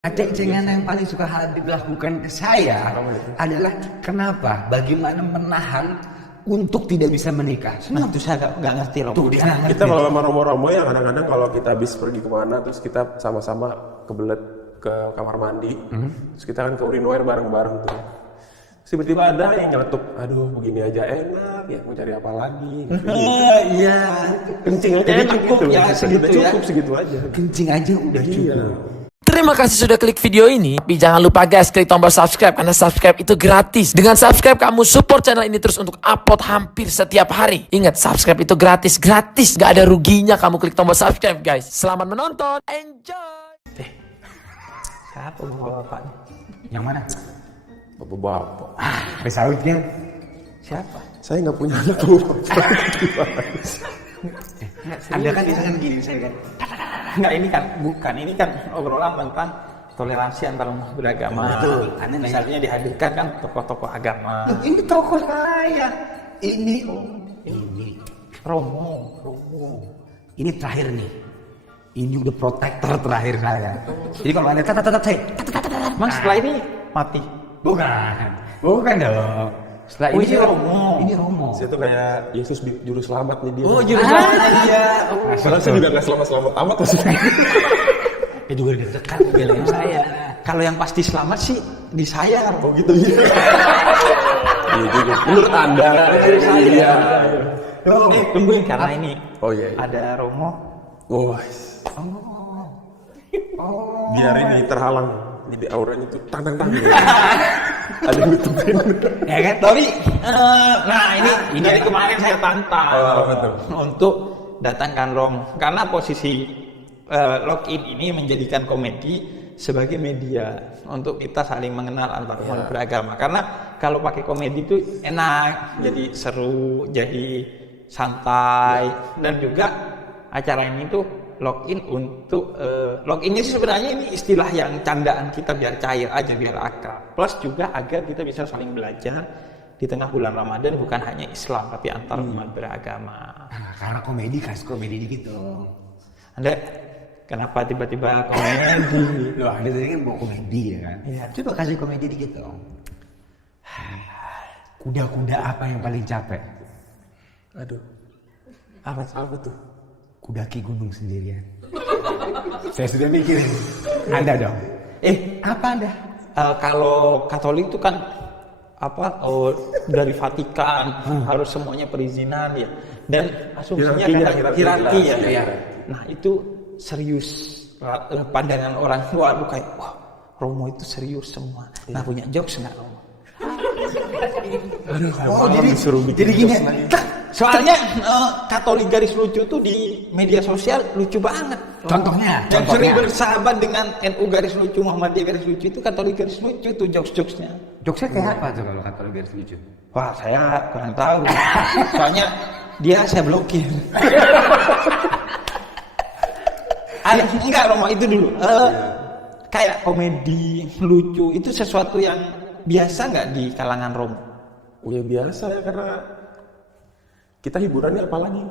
Ceng-cengan yang paling suka Habib lakukan ke saya adalah kenapa, bagaimana menahan untuk tidak bisa menikah. Nah, itu saya nggak ngerti loh. Tuh dia ngerti. Kita kalau sama Romo-Romo ya kadang-kadang kalau kita habis pergi kemana terus kita sama-sama kebelet ke kamar mandi, terus kita kan ke urinoir bareng-bareng tuh. Terus tiba-tiba ada yang nyeletuk, aduh begini aja enak ya, mau cari apa lagi? Iya, Kencing aja jadi enak cukup gitu. ya, segitu ya. Cukup segitu aja. Kencing aja udah cukup. Terima kasih sudah klik video ini. Tapi jangan lupa guys, klik tombol subscribe karena subscribe itu gratis. Dengan subscribe kamu support channel ini terus untuk upload hampir setiap hari. Ingat, subscribe itu gratis, gak ada ruginya kamu klik tombol subscribe guys. Selamat menonton, enjoy. Siapa bapak? Yang mana? Bapak-bapak. Pesautnya. Siapa? Saya nggak punya anak tuh. Anda kan misalkan gini, saya kan. Enggak, ini kan bukan. Ini kan obrolan tentang toleransi antar umat beragama. Betul. Misalnya dihadirkan kan tokoh-tokoh agama. Ini tokoh saya. Ini Romo. Ini terakhir nih. Ini udah protektor terakhir saya. Jadi kalau ada saya. Mas setelah ini mati. Bukan dong. Setelah Oh, ini ini Romo. Ini Romo. Saya tuh kayak Yesus juru selamat nih dia. Oh, juru selamat. Iya. Padahal saya juga nggak selamat-selamat amat maksudnya. Dia juga dekat belain saya. Kalau yang pasti selamat sih di saya. Oh gitu ya. Iya juga. Menurut Anda. Iya. Tungguin karena ini Oh iya. ada Romo. Oh. Biar ini terhalang. Jadi auranya tuh tantang. Ada yang nutupin. Ya kan? Tapi nah ini dari kemarin saya tantang untuk datangkan Romo karena posisi login ini menjadikan komedi sebagai media untuk kita saling mengenal antar umat beragama. Karena kalau pakai komedi itu enak, jadi seru, jadi santai, dan juga acara ini tuh login untuk loginnya sih sebenarnya ini istilah yang candaan kita biar cair aja, biar akrab. Plus juga agar kita bisa saling belajar di tengah bulan Ramadan, bukan hanya Islam tapi antar umat beragama. Karena komedi, kasih komedi dikit dong. Anda kenapa tiba-tiba komedi? Loh, Anda tadi kan mau komedi ya kan? Iya. Coba kasih komedi dikit dong. Kuda-kuda apa yang paling capek? Aduh. Apa tuh? Kudaki gunung sendirian. Saya sudah mikirin. Anda dong. Apa Anda? Kalau Katolik itu kan dari Vatikan harus semuanya perizinan ya, dan asumsinya hierarki ya. Nah itu serius pandangan orang tua tuh kayak wah Romo itu serius semua. Nah punya jokes nggak Romo? Jadi gini. Soalnya Katolik garis lucu tuh di media sosial lucu banget. Contohnya. Yang sering bersahabat dengan NU garis lucu, Muhammadiyah garis lucu itu Katolik garis lucu tuh jokes-jokesnya. Jokesnya kayak apa tuh kalau Katolik garis lucu? Wah saya kurang tahu. Soalnya dia saya blokir. Enggak Romo itu dulu. Kayak komedi lucu itu sesuatu yang biasa nggak di kalangan Romo? Ya biasa ya karena kita hiburannya apa lagi?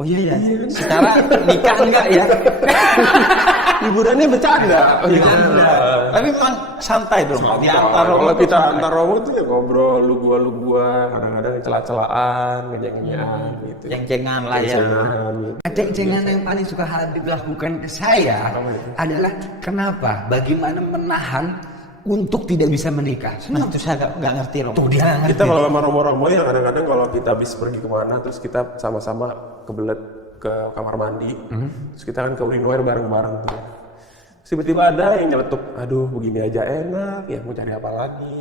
Oh iya. Secara nikah enggak ya? Hiburannya bercanda. Tapi memang santai dong. Di antar Romo. Kalau kita antar Romo itu ya ngobrol lu gua, kadang-kadang celah-celahan, ngejek-ngejekan gitu. Ceng-cengan lah ya. Ceng-cengan yang paling suka Habib lakukan ke saya adalah kenapa, bagaimana menahan untuk tidak bisa menikah. Nah itu saya nggak ngerti Romo. Tuh dia ngerti. Kita kalau sama Romo-Romo ya kadang-kadang kalau kita habis pergi kemana terus kita sama-sama kebelet ke kamar mandi, terus kita kan ke urinoir bareng-bareng tuh. Terus tiba-tiba ada yang nyeletuk, aduh begini aja enak ya, mau cari apa lagi?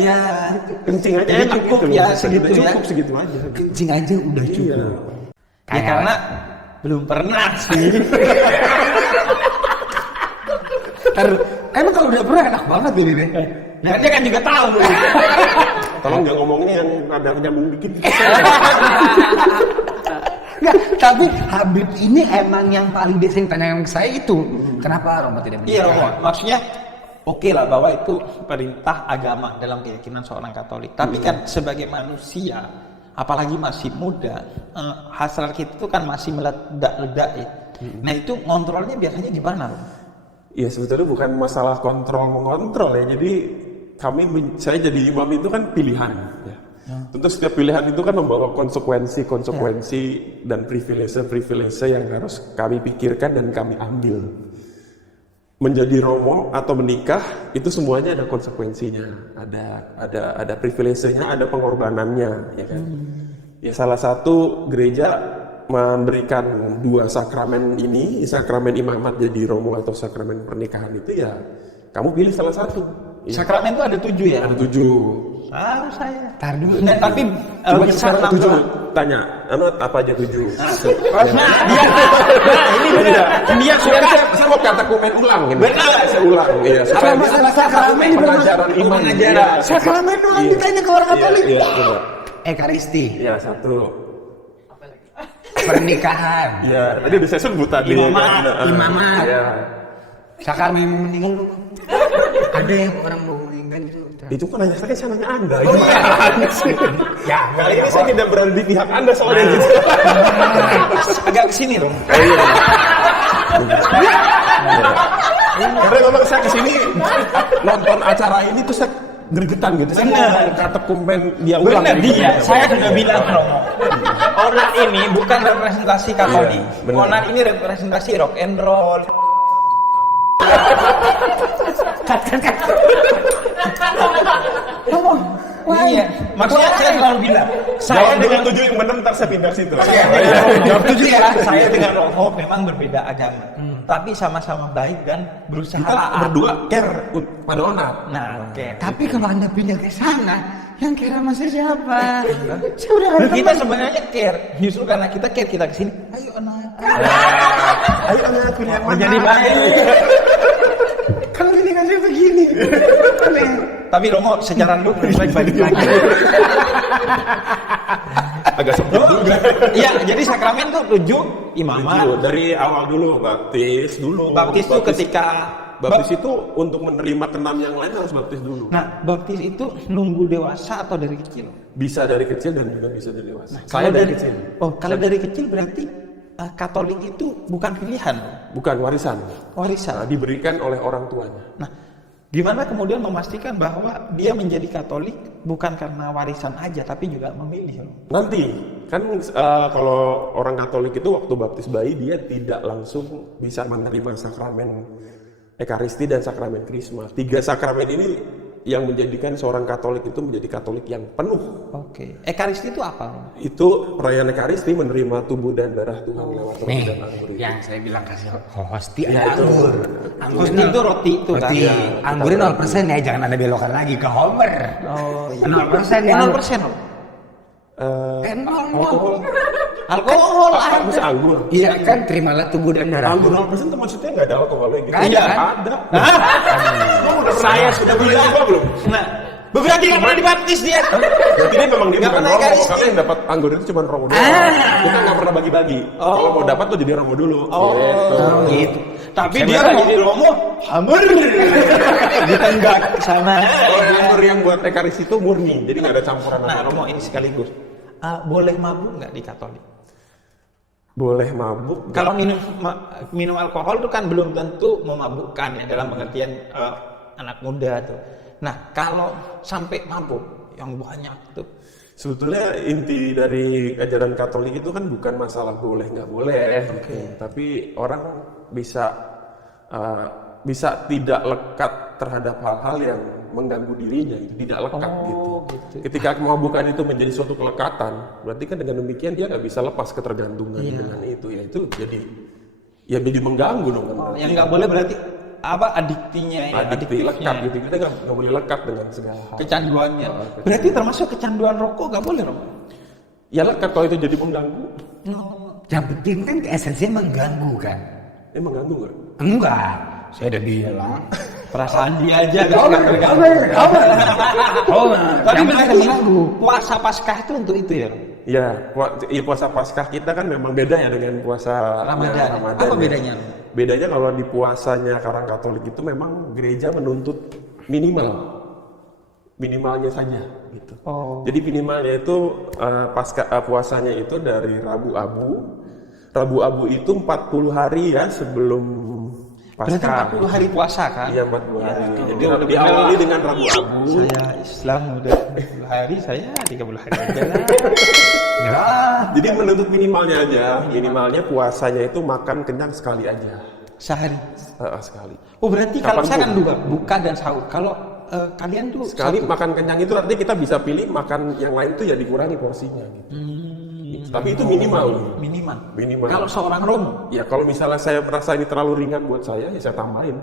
Iya. Kencing aja Jadi enak cukup gitu. ya, segitu ya. Cukup segitu aja. Kencing aja udah cukup. Ya karena belum pernah sih. Emang kalau udah pernah enak banget ini deh. Nah dia kan juga tahu. Tolong jangan ngomongnya yang ada nyambung dikit. Enggak, tapi Habib ini emang yang paling biasa tanya ke saya itu. Kenapa Romo tidak menikah? Iya Romo, maksudnya oke lah bahwa itu perintah agama dalam keyakinan seorang Katolik. Tapi kan sebagai manusia, apalagi masih muda, hasrat kita itu kan masih meledak-ledak ya. Nah itu ngontrolnya biasanya gimana Romo? Ya sebetulnya bukan masalah kontrol mengontrol ya. Jadi saya jadi imam itu kan pilihan. Ya. Tentu setiap pilihan itu kan membawa konsekuensi dan privilege yang harus kami pikirkan dan kami ambil. Menjadi romo atau menikah itu semuanya ada konsekuensinya, ada privilege-nya, ada pengorbanannya, ya kan. Ya salah satu gereja memberikan 2 sakramen ini, sakramen imamat jadi romo atau sakramen pernikahan itu ya kamu pilih salah satu. Sakramen itu ada 7 ya? Ada 7. Harus saya. Tar dulu. Nah, tapi Coba bisa sekarang 7 nambah. tanya, apa aja 7? Ini benar. Dia suka. Saya mau kata komen ulang ini. Benar. Saya ulang. Iya, supaya Kalau masalah sakramen pengajaran iman. pengajaran. Iya. Sakramen doang Iya. ditanya ke orang Katolik. Iya, coba. Ekaristi, Iya, 1. pernikahan, Iya, tadi udah saya sebut tadi. Imamat. Kan? Imamat. Iya. sakramen meninggal. Ada yang orang mau meninggal itu. Itu kan hanya saya nanya Anda. Ya, Kali ini saya tidak berada di pihak Anda soalnya gitu. Agak kesini dong. Karena memang saya kesini nonton acara ini tuh saya gregetan gitu. Saya mau kata komen dia ulang. Benar gitu. dia. Saya sudah bilang Romo. Onar ini bukan representasi Katolik. Iya, benar. Onar ini representasi rock and roll. Iya, maksudnya saya selalu bilang, saya Jawab dengan 7 yang benar ntar saya pindah situ. jawab 7 ya. Saya dengan Romo memang berbeda agama, tapi sama-sama baik dan berusaha. Kita berdua care pada onar. Nah, oke. Tapi kalau Anda pindah ke sana, yang kira masih siapa? Saya udah ada Kita teman. sebenarnya care, justru karena kita care kita kesini. Ayo anak. Ayo anak pilih yang mana? Menjadi baik. Kalau ini kan saya begini. Aneh. Tapi Romo secara lu baik-baik lagi. Agak sempit juga. Iya, jadi sakramen tuh 7 imamat. Dari awal dulu baptis dulu. Baptis tuh ketika Baptis itu untuk menerima kenam yang lain harus baptis dulu. Nah, baptis itu nunggu dewasa atau dari kecil? Bisa dari kecil dan juga bisa dari dewasa. Kalau Saya dari kecil. Oh, kalau dari kecil berarti Katolik itu bukan pilihan, Bukan warisan. warisan. Nah, diberikan oleh orang tuanya. Nah, gimana kemudian memastikan bahwa dia menjadi Katolik bukan karena warisan aja, tapi juga memilih? Nanti kan kalau orang Katolik itu waktu baptis bayi dia tidak langsung bisa menerima sakramen Ekaristi dan sakramen Krisma. 3 sakramen ini yang menjadikan seorang Katolik itu menjadi Katolik yang penuh. Oke. Ekaristi itu apa? Itu perayaan Ekaristi menerima tubuh dan darah Tuhan lewat roti Nih, dan anggur itu. yang saya bilang kasih hosti ada anggur. Hosti itu roti itu kan? Roti. Anggurnya 0% ya, jangan ada belokan lagi ke Homer. Oh, iya. 0% ya. 0%. Loh. Alkohol. Alkohol Apa ada. bisa anggur? Iya kan, terimalah tubuh dan darah. Anggur 0% itu maksudnya nggak ada alkoholnya gitu? Nggak ada, kan? Ada. Saya sudah bilang. Coba belum? Nah, berarti nggak pernah dibaptis dia. Berarti dia memang dia Nggak bukan pernah romo, Ekaristi. karena yang dapat anggur itu cuma romo doang. Kita nggak pernah bagi-bagi. Kalau mau dapat tuh jadi romo dulu. Gitu. Gitu. Tapi dia kan jadi Romo, hamur. Kita enggak ke sana. Kalau anggur yang buat Ekaristi itu murni, jadi nggak ada campuran Nah, apa-apa. Romo ini sekaligus. Boleh mabuk nggak di Katolik? Boleh mabuk. Kalau minum alkohol itu kan belum tentu memabukkan ya dalam pengertian anak muda tuh. Nah, kalau sampai mabuk yang banyak tuh. Sebetulnya inti dari ajaran Katolik itu kan bukan masalah boleh nggak boleh, tapi orang bisa tidak lekat terhadap hal-hal yang mengganggu dirinya, itu tidak lekat gitu. Ketika kemabukan itu menjadi suatu kelekatan, berarti kan dengan demikian dia nggak bisa lepas ketergantungan dengan itu, ya itu jadi mengganggu dong. Yang nggak boleh berarti apa adiktinya ya? Adiktif lekat gitu, kita nggak boleh lekat dengan segala hal. Kecanduannya. Berarti termasuk kecanduan rokok nggak boleh Romo? Ya lekat kalau itu jadi mengganggu, Yang penting kan esensinya mengganggu kan? mengganggu nggak? Enggak. Saya udah bilang. Perasaan dia aja nggak Homer. Tapi Yang berarti penting mengganggu. puasa Paskah itu untuk itu ya? Ya, puasa Paskah kita kan memang beda ya dengan puasa Ramadan. Apa bedanya? Bedanya kalau di puasanya orang Katolik itu memang gereja menuntut minimalnya saja gitu. Oh. Jadi minimalnya itu puasanya itu dari Rabu Abu. Rabu Abu itu 40 hari ya sebelum Berarti 40 hari puasa kan? Iya 40 hari. Jadi udah diawali dengan Rabu Abu. Saya Islam udah 40 hari, saya 30 hari aja lah. Ya. Jadi menuntut minimalnya aja. Minimalnya puasanya itu makan kenyang sekali aja. Sehari. Sekali. Oh berarti kalau Kapanpun. saya kan dua, buka dan sahur. Kalau kalian tuh Sekali satu. makan kenyang itu artinya kita bisa pilih makan yang lain tuh ya dikurangi porsinya gitu. Tapi itu minimal. Minimal. Kalau seorang romo, Ya kalau misalnya saya merasa ini terlalu ringan buat saya, ya saya tambahin.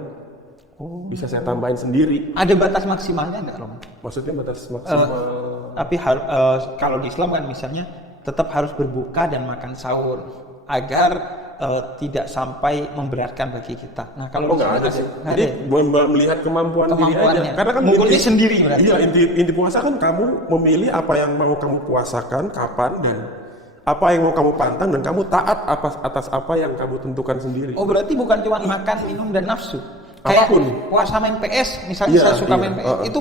Bisa saya tambahin sendiri. ada batas maksimalnya nggak romo? Maksudnya batas maksimal. Tapi kalau di Islam kan misalnya tetap harus berbuka dan makan sahur agar tidak sampai memberatkan bagi kita. Nah kalau di Nggak sini ada sih. nggak Jadi ada. melihat kemampuan diri aja. Kemampuannya. Karena kan Mengukur sendiri berarti. Iya, inti puasa kan kamu memilih apa yang mau kamu puasakan, kapan dan apa yang mau kamu pantang dan kamu taat atas apa yang kamu tentukan sendiri. Oh berarti bukan cuma makan, minum dan nafsu. Kayak Apapun. puasa main PS, misalnya Iya, saya suka iya. main PS, itu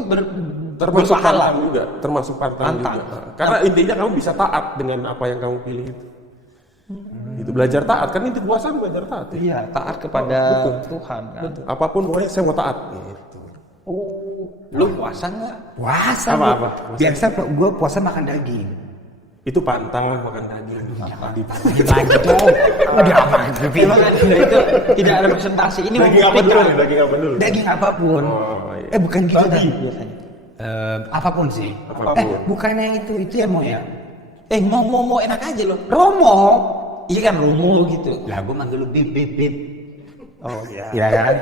Termasuk berpahala. pantang juga, termasuk pantang Pantang. juga. Karena intinya kamu bisa taat dengan apa yang kamu pilih itu. Itu belajar taat kan inti puasa kan belajar taat. Ya? Iya, taat kepada Tuhan kan. Apapun pokoknya saya mau taat. Gitu. Oh, lu puasa nggak? Puasa. Apa? Biasa gue puasa makan daging. Itu pantang makan daging. Lagi dong. Udah apa gitu. Memang itu tidak representasi. Ini Daging apa dulu? membuktikan. Daging apa dulu? Daging apapun. Oh, iya. Bukan gitu Babi tadi. biasanya. Apapun sih. Apapun. Bukannya itu ya mau ya. Mau enak aja loh. Romo. Iya kan Romo gitu. Lah gue manggil lu bib bib bib. Oh iya. Ya kan?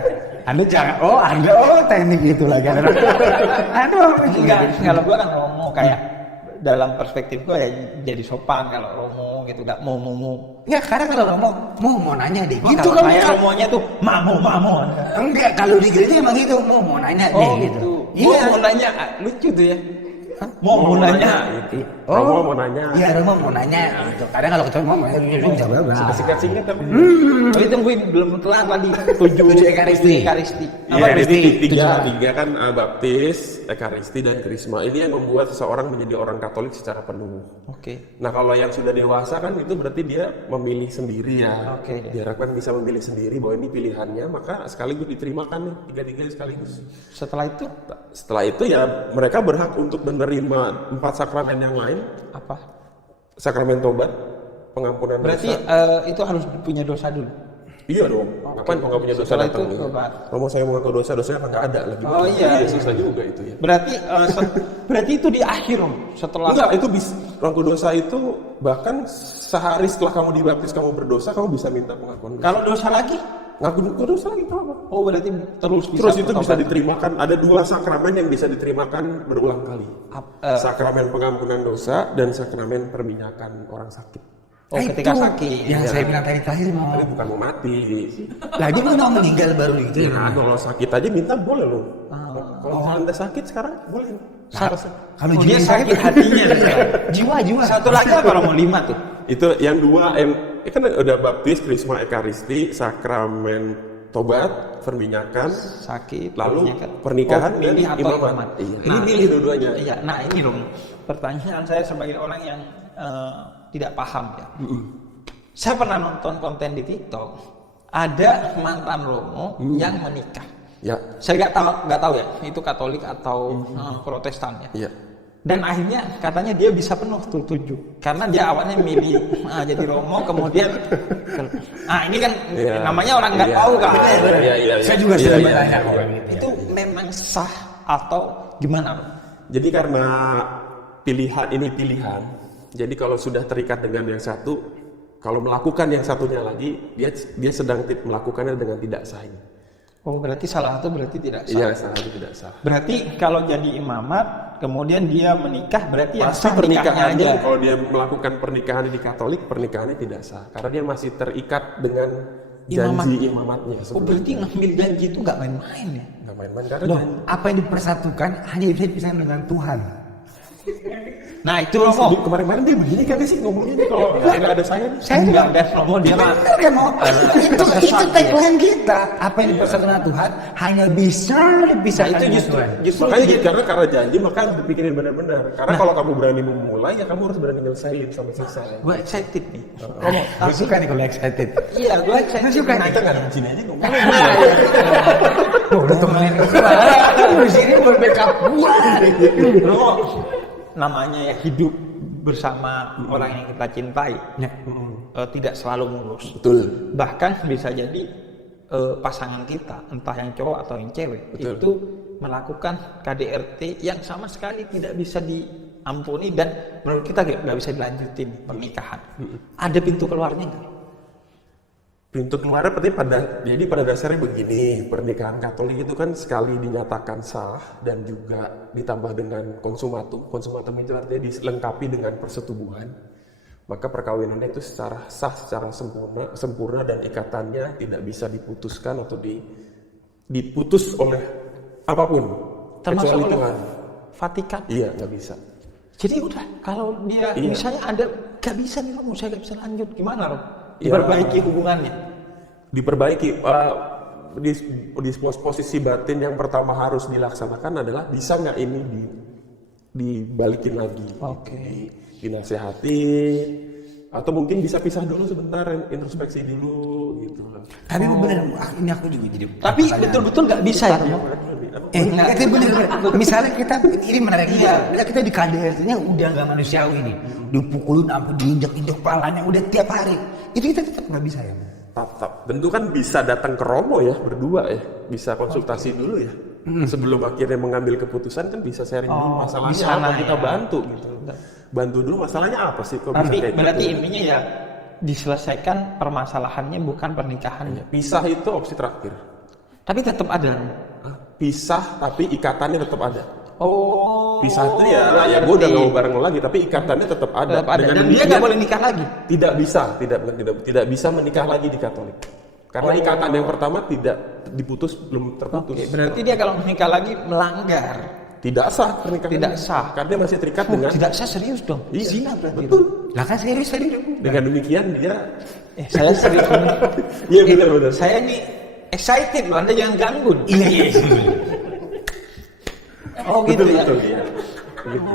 Anda jangan, teknik itu lagi. Aduh, Enggak, kalau gua kan Romo kayak dalam perspektif gua ya jadi sopan kalau Romo gitu, enggak mau. Ya karena kalau Romo mau nanya deh. Gitu Gitu kalau kan kayak ya. Romonya tuh mamo. Enggak, kalau di gereja emang gitu, mau nanya deh gitu. Iya. Mau nanya, lucu tuh ya. Mau nanya. Gitu. Romo mau nanya. Iya, Romo mau nanya gitu. Kadang kalau ketemu mau jawab. Singkat-singkat tapi. Oh itu gue belum kelar tadi. 7 Ekaristi. Iya, jadi tiga kan baptis, ekaristi dan krisma. Ini yang membuat seseorang menjadi orang Katolik secara penuh. Oke. Nah kalau yang sudah dewasa kan itu berarti dia memilih sendiri ya. Oke. Diharapkan bisa memilih sendiri bahwa ini pilihannya, maka sekaligus diterimakan nih tiga-tiga sekaligus. Setelah itu Ya mereka berhak untuk menerima 4 sakramen yang lain, apa? sakramen tobat, pengampunan Berarti dosa. itu harus punya dosa dulu. Iya dong. Ngapain kalau nggak punya dosa Setelah datang? itu tobat. Romo saya mengaku dosa-dosanya kan nggak ada lagi. Oh, iya. Susah juga itu ya. Berarti itu di akhir Om. Setelah Enggak, itu bisa pengaku dosa itu bahkan sehari setelah kamu dibaptis kamu berdosa kamu bisa minta pengakuan dosa. kalau dosa lagi? Ngaku dosa lagi itu apa? Oh berarti terus Itu bisa bertobat. diterimakan. Ada 2 sakramen yang bisa diterimakan berulang kali. Sakramen pengampunan dosa dan sakramen perminyakan orang sakit. Oh ketika sakit. Yang saya bilang tadi terakhir mau. Tapi bukan mau mati. Lagi mau meninggal baru gitu. Nah, kalau sakit aja minta boleh loh. Kalau anda sakit sekarang boleh. Kalau Oh, dia sakit hatinya. jiwa. Satu lagi apa Romo 5 tuh? Itu yang 2 kan udah baptis, krisma, ekaristi, sakramen tobat, perminyakan, Sakit. lalu pernikahan dan milih atau imamat. imamat. Iya. Ini milih dua-duanya. Iya, nah ini dong pertanyaan saya sebagai orang yang tidak paham ya. Saya pernah nonton konten di TikTok, ada mantan Romo yang menikah. Ya, Saya nggak tahu ya, itu Katolik atau Protestan ya. iya. Dan akhirnya katanya dia bisa penuh tuh 7 karena dia awalnya milih jadi Romo, kemudian ini kan Iya. namanya orang nggak Iya. tahu kan. Iya. Saya juga Iya, sering iya. bertanya. Itu memang sah atau gimana? Jadi karena pilihan. Jadi kalau sudah terikat dengan yang satu, kalau melakukan yang satunya lagi, dia sedang melakukannya dengan tidak sah. Oh berarti salah satu berarti tidak sah. Iya, salah itu tidak sah. Berarti kalau jadi imamat, kemudian dia menikah, berarti yang Pasti sah nikahnya pernikahannya aja. kalau dia melakukan pernikahan di Katolik, pernikahannya tidak sah karena dia masih terikat dengan janji imamatnya. Oh berarti ngambil janji itu nggak main-main ya? Nggak main-main karena Loh, apa yang dipersatukan hanya bisa dipisahkan dengan Tuhan. Nah itu Romo. Kemarin-kemarin dia begini kan sih ngomongnya nih kalau nggak ada saya. Saya enggak Romo dia mah. Benar kan mau? Itu tagline kita. Apa yang dipersembahkan Tuhan hanya bisa Nah, itu justru Makanya karena janji maka harus dipikirin benar-benar. Karena kalau kamu berani memulai ya kamu harus berani nyelesain sampai selesai. gue excited nih. Romo, gue suka nih kalau excited. Iya, gue excited. Suka Nah, nih. kita nggak ada di sini aja ngomong. Oh, udah temenin gue. Di sini buat backup gue. Romo, namanya ya hidup bersama orang yang kita cintai, tidak selalu mulus. Betul. Bahkan bisa jadi pasangan kita, entah yang cowok atau yang cewek, Betul. itu melakukan KDRT yang sama sekali tidak bisa diampuni dan menurut kita nggak bisa dilanjutin pernikahan. Ada pintu keluarnya nggak? Pintu keluarnya jadi pada dasarnya begini, pernikahan Katolik itu kan sekali dinyatakan sah dan juga ditambah dengan konsumatum itu artinya dilengkapi dengan persetubuhan, maka perkawinannya itu secara sah, secara sempurna dan ikatannya tidak bisa diputuskan atau diputus oleh apapun, Termasuk kecuali oleh Tuhan. Vatikan. Iya, nggak bisa. Jadi udah kalau dia Iya. misalnya ada nggak bisa nih Romo, saya nggak bisa lanjut, gimana Romo? Iya. Diperbaiki hubungannya. Diperbaiki. Di posisi batin yang pertama harus dilaksanakan adalah bisa nggak ini dibalikin lagi. Oke. Dinasehatin atau mungkin bisa pisah dulu sebentar, introspeksi dulu gitu. Tapi bener, ini aku juga jadi. Tapi betul-betul nggak bisa ya Romo? Itu bener. Misalnya kita ini menarik juga. Kita di KDRT-nya udah nggak manusiawi nih. Dipukulin apa, diinjek-injek palanya udah tiap hari. Itu kita tetap nggak bisa ya. Tetap. Tentu kan bisa datang ke Romo ya berdua ya, bisa konsultasi dulu ya. Sebelum akhirnya mengambil keputusan kan bisa sharing dulu masalahnya di sana apa, kita ya. bantu gitu. Bantu dulu masalahnya apa sih kok Tapi bisa kayak berarti gitu. intinya ya diselesaikan permasalahannya bukan pernikahannya. Pisah itu opsi terakhir. Tapi tetap ada. Pisah tapi ikatannya tetap ada. Oh. Pisah itu ya gue udah gak mau bareng lo lagi, tapi ikatannya tetap ada. Tetap ada. Dengan Dan dia demikian, nggak boleh nikah lagi. tidak bisa menikah lagi di Katolik. Karena ikatan yang pertama tidak diputus, belum terputus. Oke, berarti dia kalau menikah lagi melanggar. Tidak sah pernikahan. Tidak sah. Karena dia masih terikat dengan Tidak sah, serius dong. Iya, Zina berarti. betul. Lah kan serius tadi dong. Dengan demikian dia Saya serius. iya benar-benar. Saya ini excited loh, Anda jangan ganggu. Iya. Oh gitu ya. Betul. Iya. Begitu.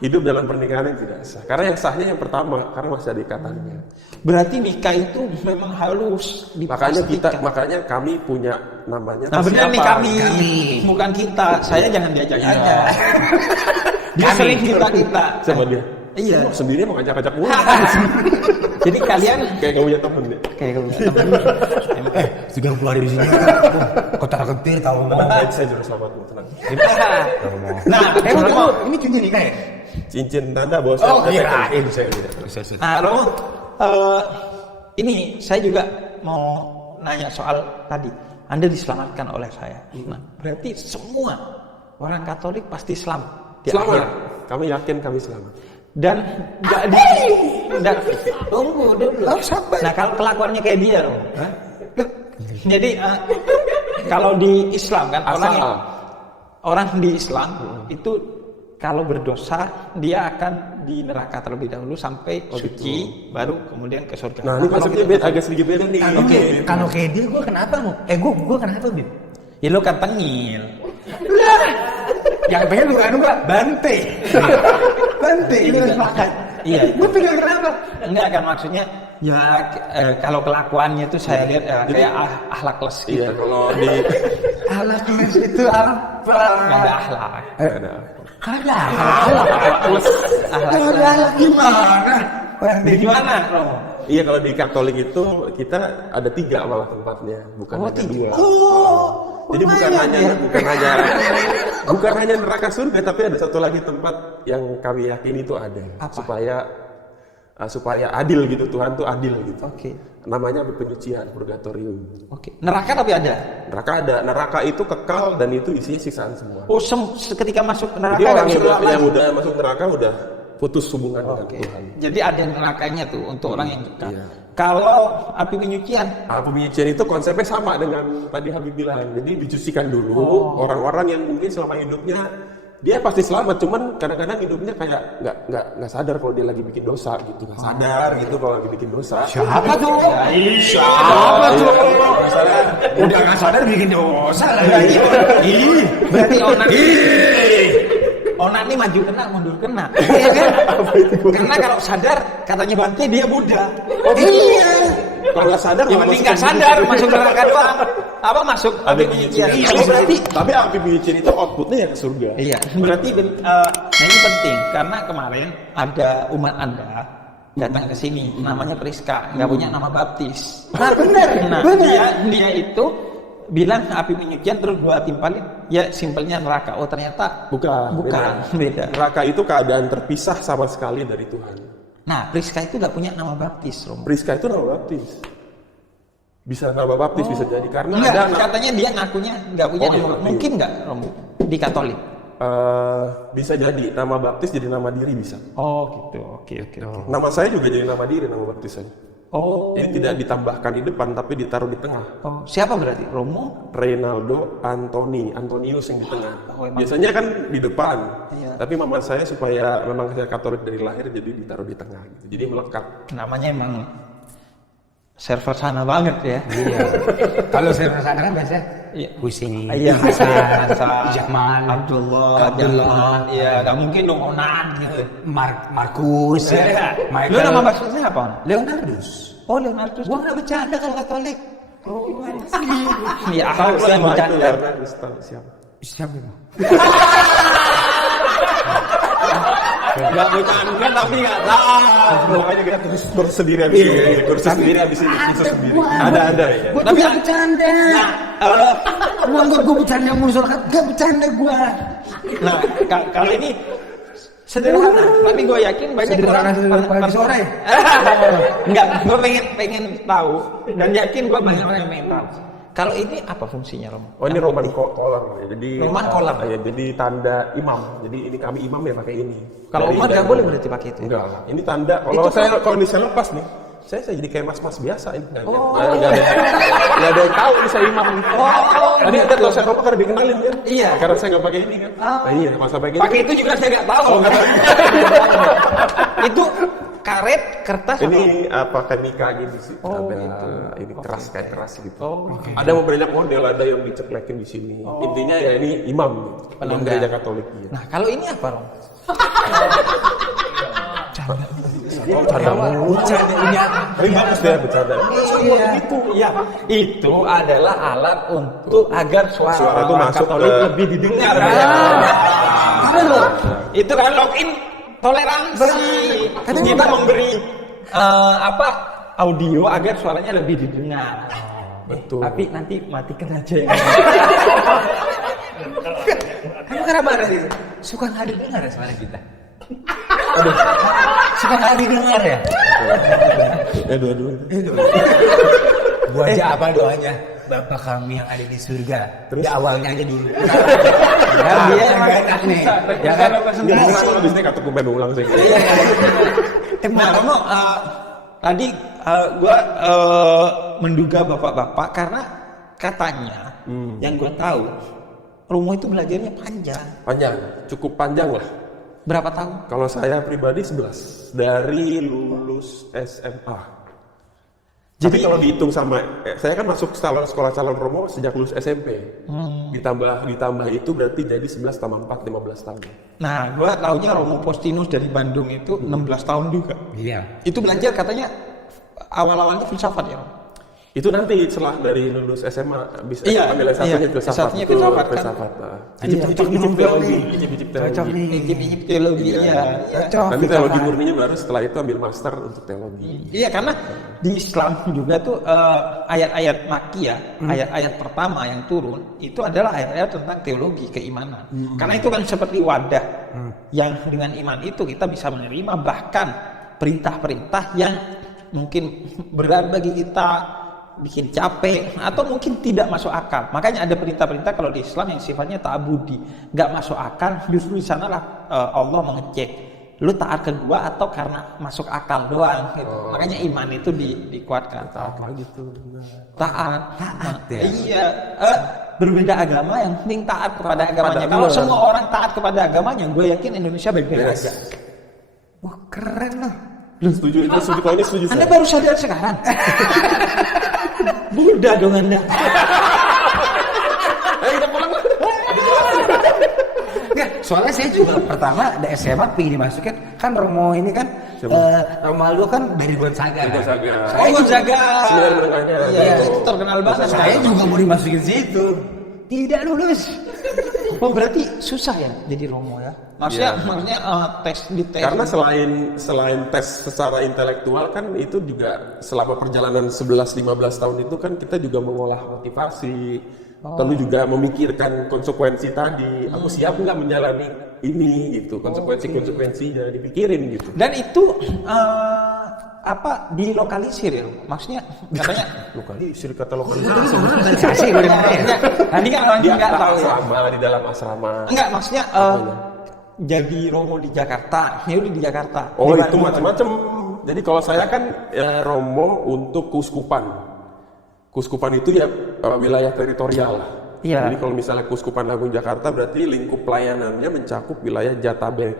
Hidup dalam pernikahan yang tidak sah. Karena yang sahnya yang pertama, karena masih ada ikatannya. Berarti nikah itu memang harus dipastikan. Makanya kami punya namanya. Nah benar nih siapa? kami, bukan kita. Saya jangan diajak Iya. aja. Dia sering kita. Sama dia. Iya. Oh, sendiri mau ngajak-ngajak mulu. Jadi kalian Kayak gak punya temen deh. kayak teman. Sudah keluar dari sini. Kota ketir tahu mau. Baik, saya juga selamat tenang. Nah, Romo, Ini cincin nikah ya? Cincin tanda bos. Oh, kirain saya udah. nah, Romo, ini saya juga mau nanya soal tadi. Anda diselamatkan oleh saya. Nah, berarti semua orang Katolik pasti selamat. Di Selamat. akhir. Kami yakin kami selamat. Dan nggak di dan tunggu dulu. Nah kalau kelakuannya kayak dia loh. Jadi kalau di Islam kan orang di Islam itu kalau berdosa dia akan di neraka terlebih dahulu sampai suci baru kemudian ke surga. Nah, ini konsepnya agak sedikit beda nih. Kalau kayak dia gue kenapa mau? Gue kenapa Bib? Ya lo kan tengil. Yang pengen bukan gue, Bante. Bante ini harus makan. Iya. Gue tinggal kenapa? Enggak kan maksudnya ya kalau kelakuannya itu saya lihat kayak akhlak les gitu. Iya, kalau di Alat kelas itu apa? Nggak ada akhlak. ada. Ada alat. Ada alat gimana? Gimana, Romo? Iya, kalau di Katolik itu kita ada 3 malah tempatnya, bukan hanya 2. Jadi bukan hanya neraka surga, tapi ada satu lagi tempat yang kami yakini itu ada. Supaya adil gitu, Tuhan tuh adil gitu. Oke. Namanya penyucian, purgatorium. Oke. Neraka tapi ada. Neraka ada. Neraka itu kekal dan itu isinya siksaan semua. Oh, ketika masuk neraka Jadi orang ada yang udah masuk neraka udah putus hubungan dengan Tuhan. Jadi ada nerakanya tuh untuk orang yang kekal. Iya. Kalau api penyucian, Penyucian itu konsepnya sama dengan tadi Habib bilang. Jadi dicucikan dulu orang-orang yang mungkin selama hidupnya dia pasti selamat, cuman kadang-kadang hidupnya kayak nggak sadar kalau dia lagi bikin dosa gitu, nggak sadar gitu kalau lagi bikin dosa. Siapa tuh? Siapa tuh? Udah nggak sadar bikin dosa lagi. Berarti onak ini maju kena, mundur kena. Iya kan? Karena kalau sadar, katanya Bante dia Buddha. Iya. Kalau nggak sadar, yang penting nggak sadar masuk neraka doang. Apa masuk api penyucian? Tapi api penyucian itu outputnya ya ke surga. Iya. Berarti nah ini penting karena kemarin ada umat Anda datang ke sini, namanya Priska, nggak punya nama baptis. Nah, benar. Nah, dia itu bilang api penyucian terus gua timpalin, ya simpelnya neraka. Oh ternyata Bukan. beda. Neraka itu keadaan terpisah sama sekali dari Tuhan. Nah, Priska itu nggak punya nama baptis, Romo. Priska itu nama baptis. Bisa nama baptis bisa jadi karena Enggak, ada katanya dia ngakunya nggak punya nama. ngerti. Mungkin nggak, Romo, di Katolik. Bisa jadi nama baptis jadi nama diri bisa. Oh gitu, oke. Nama saya juga jadi nama diri nama baptis saya. Oh, Ini tidak ditambahkan di depan tapi ditaruh di tengah. Siapa berarti? Romo? Reynaldo Antonius yang di tengah. Oh, emang. Biasanya kan di depan. Iya. Tapi mama saya supaya memang saya Katolik dari lahir jadi ditaruh di tengah gitu. Jadi melekat. Namanya emang server sana banget ya. Iya. Kalau saya sana kan biasanya Iya. Husin, Iya, Hasan, Hasan, Jamal, Abdullah. Iya, nggak mungkin dong Onan gitu. Markus, Iya. Michael. Lu nama baptisnya apa? On? Leonardus. Oh, Leonardus. Gua nggak bercanda kalau Katolik. Iya, Tahu saya siapa itu bercanda. Leonardus, tahu siapa? Siapa itu? Nggak bercanda tapi nggak tahu. Pokoknya kita terus sendiri habis ini. Kursus sendiri habis ini. Kursus sendiri. Ada ya. Gua Tapi nggak bercanda. Lu anggap gua bercanda mulu soal nggak bercanda gua. Nah, kalau ini sederhana, tapi gue yakin banyak Sederhana pagi sore. Enggak, gue pengen tahu dan yakin gue banyak orang yang pengen tahu. Kalau ini apa fungsinya, Rom? Oh ini Roman collar ya. Jadi Roman collar. Ya, jadi tanda imam. Jadi ini kami imam ya pakai ini. Kalau Dari- umat nggak dari- boleh berarti pakai itu. Enggak lah. Ini tanda. Kalau ini saya lepas nih, saya jadi kayak mas-mas biasa ini. Nggak ada yang tahu ini saya imam. Tadi ada kalau saya karena dikenalin kan. Iya. Karena saya nggak pakai ini kan. Nah, iya masa pakai ini. Pakai itu juga saya nggak tahu. Itu karet, kertas Ini pakai mika gitu sih. Ini keras kayak keras gitu. Ada banyak model, ada yang diceklekin di sini. Intinya ya ini imam. Imam gereja Katolik. Iya. Nah, kalau ini apa, Rom? Bercanda mulu. Tapi bagus deh bercanda. Itu adalah alat untuk agar suara Suara itu orang masuk Katolik ke- lebih didengar. Itu kan login toleransi. Kita memberi audio agar suaranya lebih didengar. Betul. Tapi nanti matikan aja ya. Kamu kenapa marah sih? Suka nggak didengar ya suara kita? Suka nggak didengar ya? Dua-dua. Gua aja apa doanya? Bapa kami yang ada di surga. Terus ya, awalnya aja dulu. Ya, dia nggak enak nih. Ya kan? Dia ulang habis ini kata kumen ulang sih. Nah, Romo, tadi gua menduga bapak-bapak karena katanya yang gua tahu Romo itu belajarnya panjang. Panjang, cukup panjang lah. Berapa tahun? Kalau saya pribadi 11 dari lulus SMA. Jadi kalau dihitung sama saya kan masuk sekolah calon Romo sejak lulus SMP. Ditambah itu berarti jadi 11 tambah 4 15 tahun. Nah, gua taunya Romo Postinus dari Bandung itu 16 tahun juga. Iya. Itu belajar katanya awal-awalnya filsafat ya, Rom? Itu nanti setelah dari lulus SMA bisa Iya, ambil satunya iya. filsafat. Satunya filsafat, kan? Filsafat. Icip-icip teologi. Icip-icip Cocok teologi. nih. Icip-icip teologi ya. Cocok. Nanti teologi murninya baru setelah itu ambil master untuk teologi. Iya, karena di Islam juga tuh ayat-ayat Makkiyah, ayat-ayat pertama yang turun itu adalah ayat-ayat tentang teologi keimanan. Karena itu kan seperti wadah yang dengan iman itu kita bisa menerima bahkan perintah-perintah yang mungkin berat bagi kita, bikin capek atau mungkin tidak masuk akal. Makanya ada perintah-perintah kalau di Islam yang sifatnya ta'abudi, nggak masuk akal. Justru di sanalah Allah mengecek lu taat ke gua atau karena masuk akal doang gitu. Makanya iman itu dikuatkan. Taat lagi tuh. Taat ya? Iya. berbeda agama yang penting taat kepada agamanya. Kalau semua orang taat kepada agamanya, gue yakin Indonesia baik-baik aja. Wah keren loh. Setuju, itu setuju. Kalau ini setuju Anda saya. baru sadar sekarang. Buddha dong Anda. Ayo kita pulang. Enggak, soalnya saya juga pertama ada SMA pengen dimasukin kan Romo ini kan Romaldo kan dari Gonzaga. Gonzaga. Oh, Gonzaga. Seminar menengahnya. Iya, itu terkenal banget. Saya juga mau dimasukin situ. Tidak lulus. Oh, berarti susah ya jadi Romo ya? Maksudnya tes di tes. Karena selain tes secara intelektual kan itu juga selama perjalanan 11-15 tahun itu kan kita juga mengolah motivasi, lalu juga memikirkan konsekuensi tadi. Aku siap nggak menjalani ini gitu, konsekuensinya dipikirin gitu. Dan itu dilokalisir ya? Maksudnya katanya Lokalisir kata lokalisasi. Organisasi gue dengarnya. tadi kan orang Dia nggak tahu ya. asrama di dalam asrama. Enggak, maksudnya jadi Romo di Jakarta. Ya udah di Jakarta. Oh Di itu Bandung. macam-macam. Jadi kalau saya kan ya, Romo untuk keuskupan. Keuskupan itu ya wilayah teritorial lah. Iya. Jadi kalau misalnya Keuskupan Agung Jakarta berarti lingkup pelayanannya mencakup wilayah Jatabek,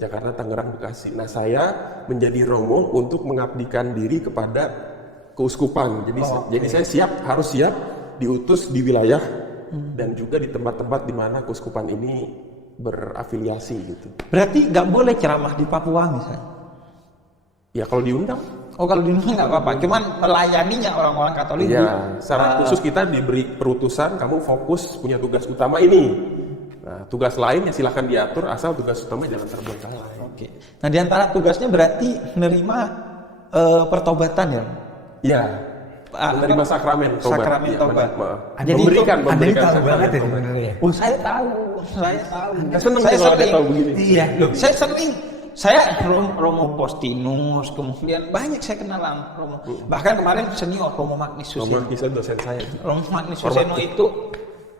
Jakarta, Tangerang, Bekasi. Nah saya menjadi Romo untuk mengabdikan diri kepada keuskupan. Jadi saya harus siap diutus di wilayah dan juga di tempat-tempat di mana keuskupan ini berafiliasi gitu. Berarti nggak boleh ceramah di Papua misalnya? Ya kalau diundang. Oh kalau di Indonesia nggak apa-apa, cuman melayaninya orang-orang Katolik. Ya, secara khusus kita diberi perutusan, kamu fokus punya tugas utama ini. Nah, tugas lain ya silahkan diatur, asal tugas utama jangan terbengkalai. Oke. Nah di antara tugasnya berarti menerima pertobatan ya? Ya, menerima sakramen tobat. Sakramen Ya, tobat. Memberikan Anda ini tahu sakramen banget ya tobat. sebenarnya. Oh saya tahu. Seneng Saya kalau ada sering. tahu begini. Iya, loh. Saya sering. Saya Romo Postinus, kemudian banyak saya kenalan Romo. Bahkan kemarin senior Romo Magnus Romo Suseno. kisah dosen saya. Romo Magnus Suseno itu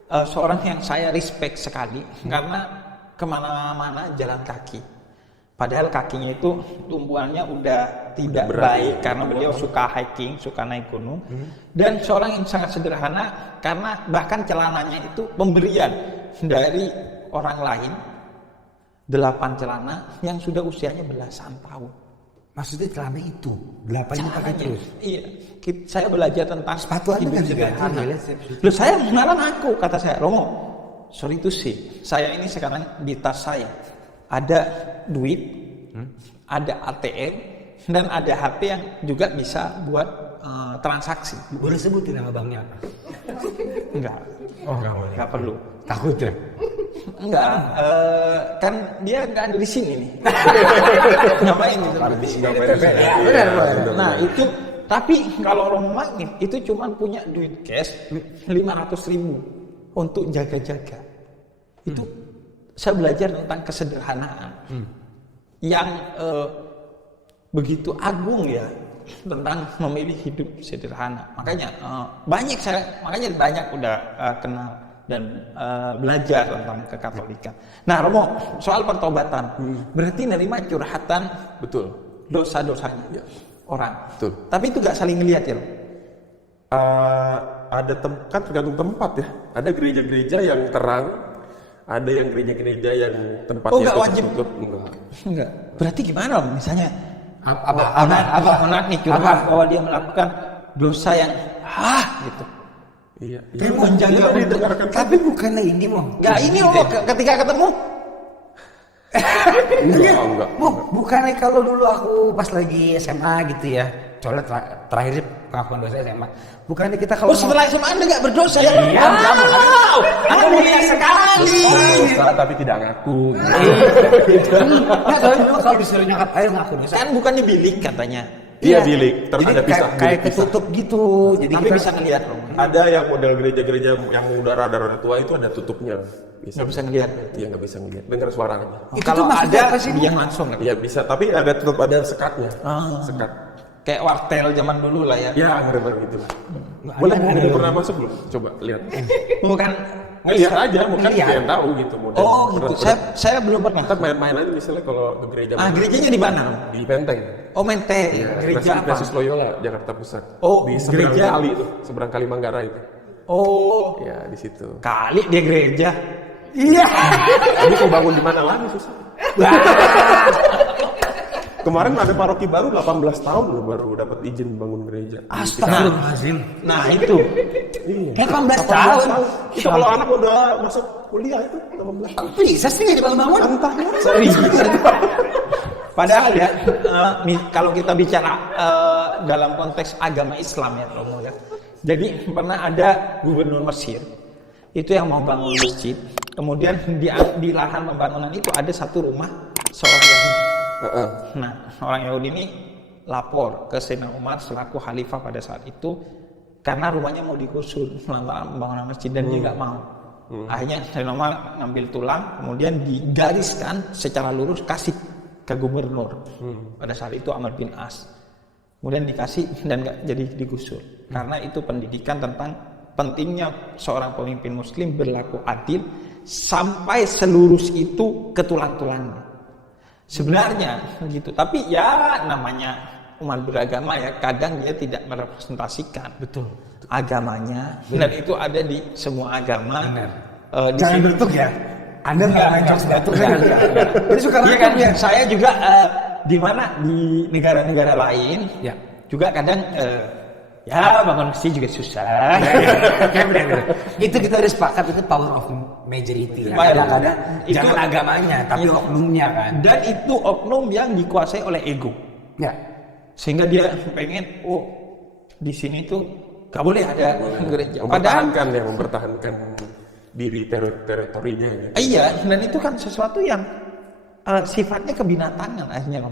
seorang yang saya respect sekali karena kemana-mana jalan kaki. Padahal kakinya itu tumbuhannya udah tidak baik karena beliau suka hiking, suka naik gunung. Dan seorang yang sangat sederhana karena bahkan celananya itu pemberian dari orang lain. 8 celana yang sudah usianya belasan tahun. Maksudnya celana itu 8 pakai terus. Iya, saya belajar tentang Sepatu Anda hidup kan sederhana. diganti, Loh, saya mengenalan aku, kata saya, Romo, sorry to say, saya ini sekarang di tas saya ada duit, ada ATM, dan ada HP yang juga bisa buat transaksi. Boleh sebutin nama banknya apa? Enggak, Oh nggak boleh. enggak perlu. Takut ya. Enggak, kan dia enggak ada di sini nih. Ngapain gitu? Benar. Nah itu, tapi kalau Romo Magnus itu cuma punya duit cash 500.000 untuk jaga-jaga. Itu saya belajar tentang kesederhanaan yang begitu agung ya tentang memilih hidup sederhana. Makanya banyak udah kenal dan belajar tentang kekatolikan. Nah Romo, soal pertobatan, berarti nerima curhatan Betul. dosa-dosanya orang. Betul. Tapi itu gak saling lihat ya, Kan tergantung tempat ya. Ada gereja-gereja yang terang, ada yang gereja-gereja yang tempatnya nggak wajib. tertutup. Enggak. Enggak. Berarti gimana Om? Misalnya Apa? anak nih curhat bahwa dia melakukan dosa yang gitu. Iya. Dia menjaga didengarkan. Tapi bukannya ini mau. Enggak, ini Om ketika ketemu Enggak. Bukannya kalau dulu aku pas lagi SMA gitu ya. Soalnya terakhir pengakuan dosa SMA. Bukannya kita kalau setelah SMA Anda nggak berdosa ya? Iya, Anda mulia sekali. Dosa tapi tidak ngaku. Nah, kalau disuruh nyokap, ayo ngaku dosa. Kan bukannya bilik katanya. Iya, bilik. Jadi Ada pisah. kayak bilik pisah. ketutup gitu. Jadi Tapi kita bisa ngelihat Om. Ada yang model gereja-gereja yang udah rada-rada tua itu ada tutupnya. Nggak bisa ngelihat. Iya, nggak bisa ngeliat. Dengar suaranya. Itu Kalau tuh maksudnya ada apa sih? dia langsung. Iya bisa, tapi ada tetap ada sekatnya. Sekat. Kayak wartel zaman dulu lah ya. Ya, ngerti gitu lah. Boleh pernah masuk belum? Coba lihat. Bukan. Ngelihat aja, bukan Ngelihat. yang tahu gitu model. Oh gitu. Saya belum pernah. Kita main-main aja misalnya kalau ke gereja. Gerejanya di mana? Om? Di Penteng. Oh Mente. Gereja apa? Ignatius Loyola, Jakarta Pusat. Oh, di seberang gereja. kali itu, seberang kali Manggarai itu. Oh, Ya di situ. kali dia gereja. Iya. Ini mau bangun di mana lagi susah. Kemarin ada paroki baru 18 tahun loh baru dapat izin bangun gereja. Astagfirullahaladzim. Nah itu. Iya. 18 tahun. Itu kalau anak udah masuk kuliah itu 18 tahun. Bisa sih nggak dibangun-bangun? Entah ya. Padahal ya, kalau kita bicara dalam konteks agama Islam ya Romo ya. Jadi pernah ada gubernur Mesir itu yang mau bangun masjid. Kemudian di lahan pembangunan itu ada satu rumah seorang Yahudi. Nah, orang Yahudi ini lapor ke Sayyidina Umar selaku khalifah pada saat itu karena rumahnya mau digusur lantaran pembangunan masjid dan dia nggak mau. Akhirnya Sayyidina Umar ngambil tulang, kemudian digariskan secara lurus kasih ke gubernur. Pada saat itu Amr bin As. Kemudian dikasih dan nggak jadi digusur. Karena itu pendidikan tentang pentingnya seorang pemimpin Muslim berlaku adil sampai selurus itu ke tulang-tulangnya. Sebenarnya gitu, tapi ya namanya umat beragama ya kadang dia tidak merepresentasikan agamanya. Dan itu ada di semua agama. Jangan bentuk ya. Anda nggak main jokes batuk kan? Jadi suka Iya kan, saya juga di mana di negara-negara lain Ya. juga kadang ya bangun masjid juga susah. Itu kita harus sepakat itu power of majority. Power. Kadang-kadang Itu- jangan agamanya, tapi oknumnya kan. Dan itu oknum yang dikuasai oleh ego. Ya. Sehingga dia pengen, oh di sini tuh gak boleh ada gereja. Padahal Mempertahankan diri teritorinya ya. iya, dan itu kan sesuatu yang sifatnya kebinatangan akhirnya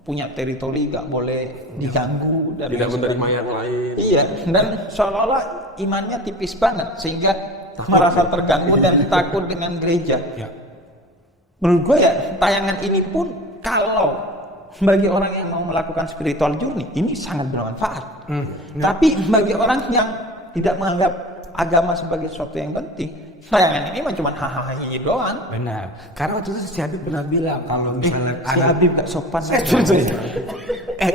punya teritori gak boleh diganggu dan Tidak menerima yang lain. Iya, dan seolah-olah imannya tipis banget sehingga merasa terganggu dan takut dengan gereja. Ya. Menurut gue ya tayangan ini pun kalau bagi orang yang mau melakukan spiritual journey ini sangat bermanfaat. Tapi bagi orang yang tidak menganggap agama sebagai sesuatu yang penting, tayangan ini cuma hahaha doang. Benar. Karena waktu itu si Habib pernah bilang kalau misalnya Si Habib gak sopan.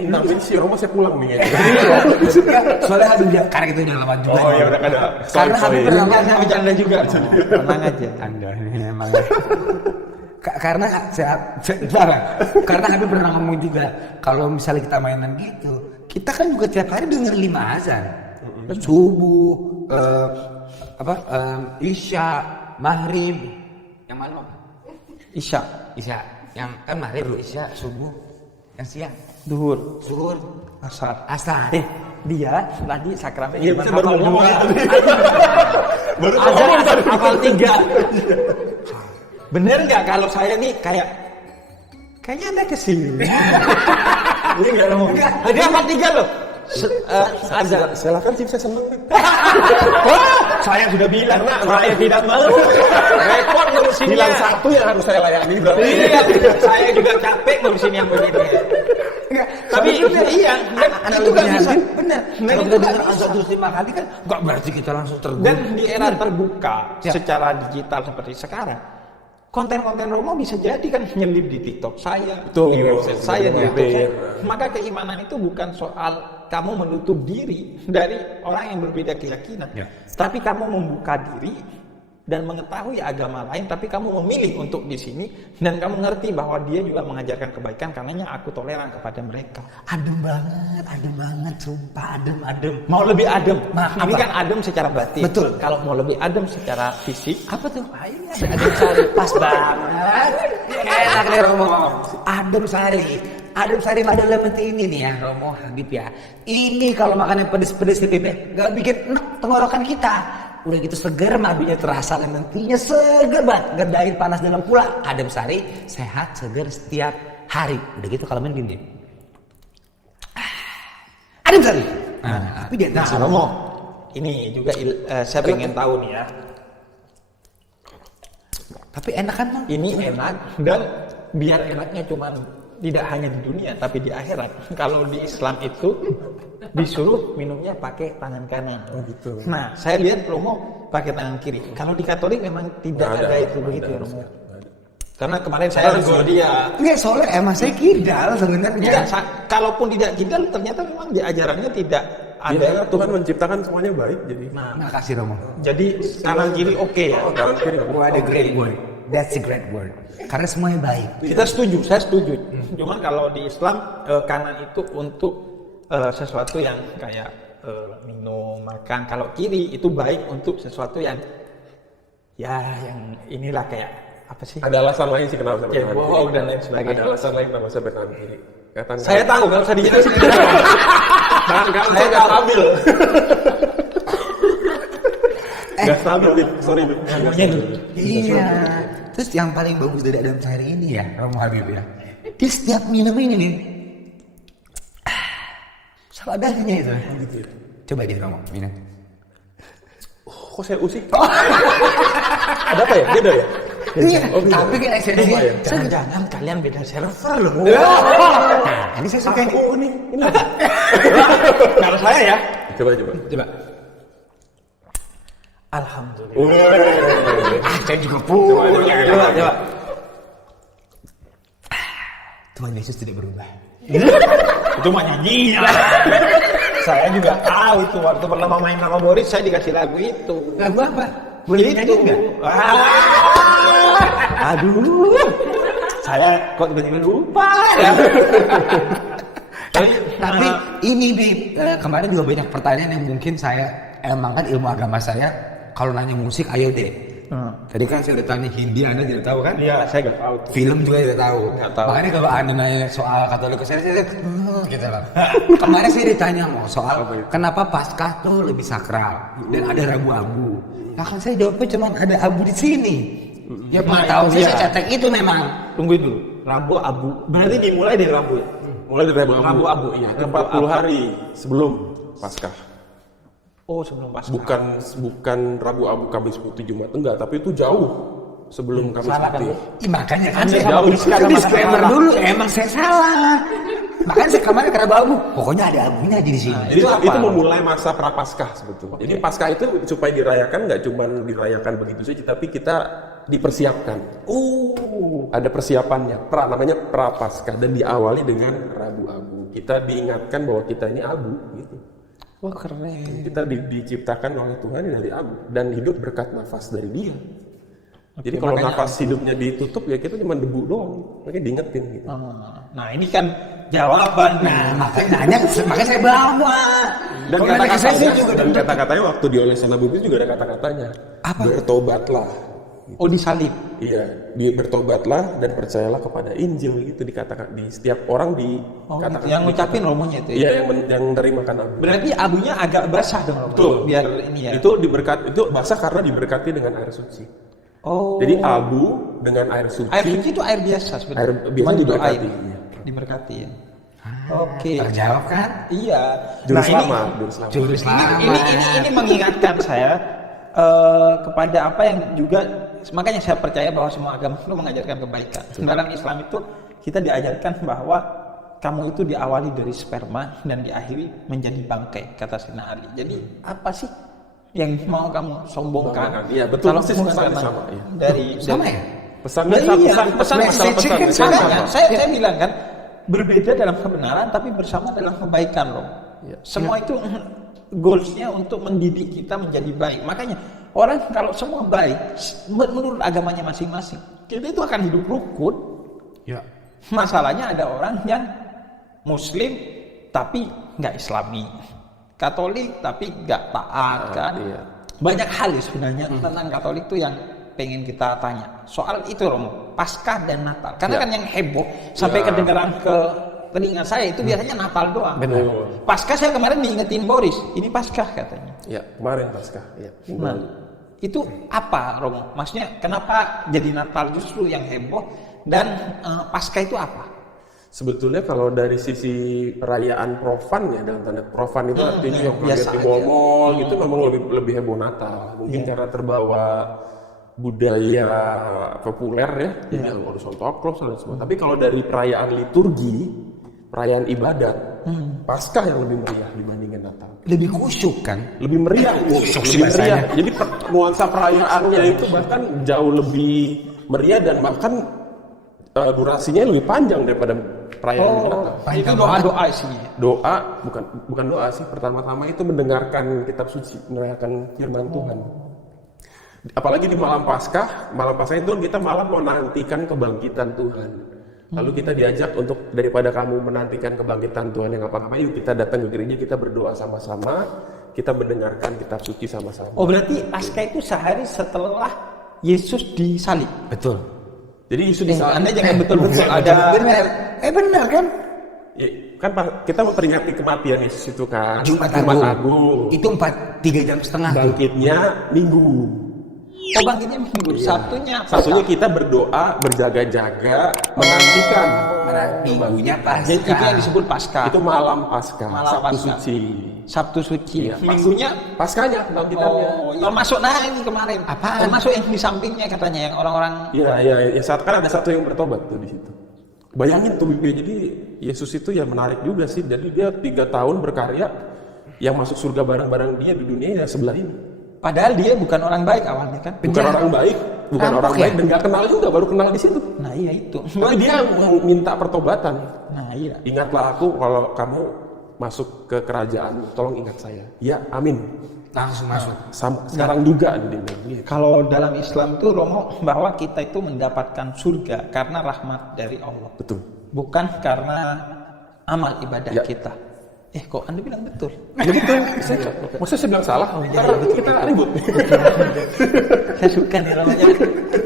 Nanti si Romo saya pulang nih kayaknya. Soalnya Habib bilang, karena itu udah lama juga. Oh ya udah ada. Karena Habib pernah Jangan bercanda juga. Tenang aja. Anda ini emang. Karena karena Habib pernah ngomong juga kalau misalnya kita mainan gitu, kita kan juga tiap hari denger 5 azan. Subuh, Isya, Maghrib. Yang malam apa? Isya, Isya. Yang kan Maghrib, Isya, subuh. Yang siang, duhur, zuhur, asar. asar. Dia tadi sakramen Iya, cuma saya baru hafal ngomong dua. itu. Baru Azan ngomong tadi. hafal 3. Bener nggak kalau saya nih kayaknya Anda kesini. Ini nggak ngomong. Dia hafal 3 loh. Azan. Silakan sih saya seneng. Saya sudah bilang, saya tidak mau. Repot ngurusin Bilang dia. satu yang harus saya layani berarti. Iya, saya juga capek ngurusin yang begini. Tapi iya, dan itu kan bisa. Benar. Dan Kalau itu kita kan dengar bisa. azan terus 5 kali kan nggak berarti kita langsung tergolong. Dan di era terbuka Ya. secara digital seperti sekarang, konten-konten Romo bisa jadi kan nyelip di TikTok saya, Betul. di website saya, di Betul. YouTube saya. Maka keimanan itu bukan soal kamu menutup diri dari orang yang berbeda keyakinan, Ya. tapi kamu membuka diri dan mengetahui agama lain, tapi kamu memilih untuk di sini dan kamu ngerti bahwa dia juga mengajarkan kebaikan, karenanya aku toleran kepada mereka. Adem banget, sumpah adem. Mau lebih adem, Nah, ini apa? kan adem secara batin. Betul. Kalau mau lebih adem secara fisik, Apa tuh? Adem Sari pas banget. Enak nih Romo. Adem Sari ada lemon ini nih ya Romo Habib ya. Ini kalau makannya pedes-pedes Habib ya, nggak bikin enak tenggorokan kita. Udah gitu seger, madunya terasa, lemon tea-nya seger banget, ngedain panas dalam pula. Adem Sari sehat seger setiap hari. Udah gitu kalau main gini. Adem Sari. Tapi dia nah Romo, ini juga saya pengen tahu nih ya. Tapi enak kan Bang? Ini enak dan biar enaknya cuma tidak hanya di dunia tapi di akhirat. Kalau di Islam itu disuruh minumnya pakai tangan kanan. Oh gitu. Nah, saya lihat Romo pakai tangan kiri. Kalau di Katolik memang tidak Nggak ada itu begitu ya Romo. Karena kemarin saya tegur dia. Enggak, soalnya emang saya kidal sebenarnya. Ya, kalaupun tidak kidal ternyata memang di ajarannya tidak Ada Tuhan menciptakan semuanya baik, jadi Makasih Romo. jadi kanan kiri oke ya. kanan kiri. What a great word. That's a great word. Karena semuanya baik. Kita setuju, saya setuju. Cuman kalau di Islam kanan itu untuk sesuatu yang kayak minum, makan. Kalau kiri itu baik untuk sesuatu yang yang inilah kayak apa sih? Ada alasan lain sih kenapa sampai kanan Cebong kiri. dan lain sebagainya. Ada alasan lain kenapa sampai kanan kiri. Kata Saya tahu, nggak usah dijelasin. tangan kanan Saya saya nggak tahu. stabil. Nggak stabil, Bib. Sorry, Bib. Iya. Terus yang paling bagus dari Adam Sari ini ya, Romo Habib ya. Dia setiap minum ini nih, saladahnya itu. Coba dia Romo minum. Kok saya usik? Ada apa ya? Beda ya? Iya, Oh, beda. tapi kan esensinya. Jangan-jangan kalian beda server loh. Nah, ini saya suka ini. Oh, ini. Kalau saya ya. Coba. Coba. Alhamdulillah. Saya juga punya. Coba. Tuhan Yesus tidak berubah. Itu mah nyanyi. Saya juga tahu itu waktu pertama main sama Boris saya dikasih lagu itu. Lagu apa? Boleh nyanyi nggak? Aduh. Saya kok tiba-tiba lupa ya. Tapi ini Bib, kemarin juga banyak pertanyaan yang mungkin saya emang kan ilmu agama saya kalau nanya musik ayo deh. Tadi kan saya udah tanya Hindi, Anda tidak tahu kan? Iya, saya nggak tahu. Film juga tidak tahu. Nggak tahu. Makanya kalau Anda nanya soal Katolik saya gitu lah. Kemarin saya ditanya mau soal kenapa Paskah tuh lebih sakral dan ada Rabu-Abu. Nah kan saya jawabnya cuma ada abu di sini. Ya pernah tahu iya. saya cetek itu memang. Tungguin dulu. Rabu abu. Berarti dimulai dari Rabu ya? Mulai dari Rabu Rabu-Abu, iya. iya. 40 hari sebelum Paskah. Oh, sebelum Paskah. Bukan Rabu Abu Kamis Putih Jumat enggak, tapi itu jauh sebelum Kamis Salah kan, Putih. Bu? Ih, makanya kan Anda saya jauh kan di disclaimer salah. dulu emang saya salah. Makanya saya kemarin ke Rabu-Abu. Pokoknya ada abunya aja di sini. Jadi Itu apa? itu memulai masa Prapaskah sebetulnya. Jadi Paskah itu supaya dirayakan nggak cuma dirayakan begitu saja, tapi kita dipersiapkan. Ada persiapannya. Namanya Prapaskah dan diawali dengan Rabu-Abu. Kita diingatkan bahwa kita ini abu gitu. Wah, keren. Kita diciptakan oleh Tuhan dari abu dan hidup berkat nafas dari Dia. Jadi kalau nafas hidupnya ditutup ya kita cuma debu doang. Makanya diingetin gitu. Nah, ini kan jawaban. Makanya saya bawa. Dan Kalau nanya saya kata-katanya juga dan kata-katanya waktu dioles sama Bibir juga ada kata-katanya. Apa? Bertobatlah. Oh, disalib. Iya, dia bertobatlah dan percayalah kepada Injil gitu dikatakan di setiap orang dikatakan. Yang ngucapin romonya itu. Iya, yang menerima abu. Berarti abunya agak basah dong, Romo. Betul. Biar ini ya. Itu basah karena diberkati dengan air suci. Oh. Jadi abu dengan air suci. Air suci itu air biasa sebenarnya. Air biasa Cuman diberkati. didoain. Iya. Diberkati ya. Oke. Terjawab kan? Iya. Juru Nah, selamat. Juru selamat. ini mengingatkan saya kepada apa yang juga makanya saya percaya bahwa semua agama itu mengajarkan kebaikan. Dalam Islam itu kita diajarkan bahwa kamu itu diawali dari sperma dan diakhiri menjadi bangkai, kata Sayyidina Ali. Jadi apa sih yang mau kamu sombongkan? Iya, betul. Kalau Persis bukan pesannya karena sama, iya. Sama ya? Pesannya Iya, pesan message masalah pesan. kan Pesan sama. sama. saya bilang kan berbeda dalam kebenaran tapi bersama dalam kebaikan loh. Semua itu goalsnya untuk mendidik kita menjadi baik. Makanya orang kalau semua baik menurut agamanya masing-masing, kita itu akan hidup rukun. Ya. Masalahnya ada orang yang Muslim tapi nggak Islami, Katolik tapi nggak taat kan. Iya. Banyak hal sebenarnya tentang Katolik itu yang pengen kita tanya. Soal itu Romo, Paskah dan Natal. Karena kan yang heboh sampai kedengeran ke telinga saya itu biasanya Natal doang. Benar. Paskah saya kemarin diingetin Boris, ini Paskah katanya. Ya, kemarin Paskah. Ya. Nah, itu apa Romo? Maksudnya kenapa jadi Natal justru yang heboh dan Paskah itu apa? Sebetulnya kalau dari sisi perayaan profan ya dalam tanda profan itu artinya yang biasa di mall gitu memang lebih heboh Natal. Mungkin karena terbawa budaya populer ya, yang harus Santa Claus dan semua. Tapi kalau dari perayaan liturgi, perayaan ibadat, Paskah yang lebih meriah dibandingkan Natal. Lebih khusyuk kan? Lebih meriah, lebih meriah. Jadi nuansa perayaannya itu bahkan jauh lebih meriah dan bahkan durasinya lebih panjang daripada perayaan Natal. Itu doa-doa sih. Doa bukan doa sih, pertama-tama itu mendengarkan kitab suci, mendengarkan firman Tuhan. Apalagi di malam Paskah itu kita malam menantikan kebangkitan Tuhan. Lalu kita diajak untuk daripada kamu menantikan kebangkitan Tuhan yang apa-apa, yuk kita datang ke gereja, kita berdoa sama-sama, kita mendengarkan kitab suci sama-sama. Oh, berarti Paskah itu sehari setelah Yesus disalib. Betul. Jadi Yesus disalib. Anda jangan betul-betul ada. Benar. Benar kan? Ya, kan kita memperingati kematian Yesus itu kan. Jumat Agung. Itu 3 jam setengah. Bangkitnya Minggu. Oh, bangkitnya Minggu. Sabtunya Kita berdoa, berjaga-jaga, menantikan. Minggunya Paskah. Jadi itu yang disebut Paskah. Itu malam Paskah, Malam Sabtu Paskah. suci. Sabtu suci. Iya, Minggunya Paskahnya, kebangkitannya. termasuk ini kemarin. Apaan? Termasuk yang di sampingnya katanya yang orang-orang. Iya, saat kan ada satu yang bertobat tuh di situ. Bayangin tuh Bibi, jadi Yesus itu ya menarik juga sih. Jadi dia 3 tahun berkarya, yang masuk surga bareng-bareng dia di dunia yang sebelah ini. Padahal dia bukan orang baik awalnya kan. Bukan orang baik, Rampok ya? dan nggak kenal juga, baru kenal di situ. Nah iya itu. Tapi dia mau minta pertobatan. Nah iya. Ingatlah aku kalau kamu masuk ke kerajaan, tolong ingat saya. Ya, amin. Langsung masuk. Sekarang juga dia bilang gitu. Kalau dalam Islam tuh Romo, bahwa kita itu mendapatkan surga karena rahmat dari Allah. Betul. Bukan karena amal ibadah Ya. kita. Kok Anda bilang betul? Ya betul. Maksudnya saya bilang salah? Ntar kita ribut. Saya suka nih namanya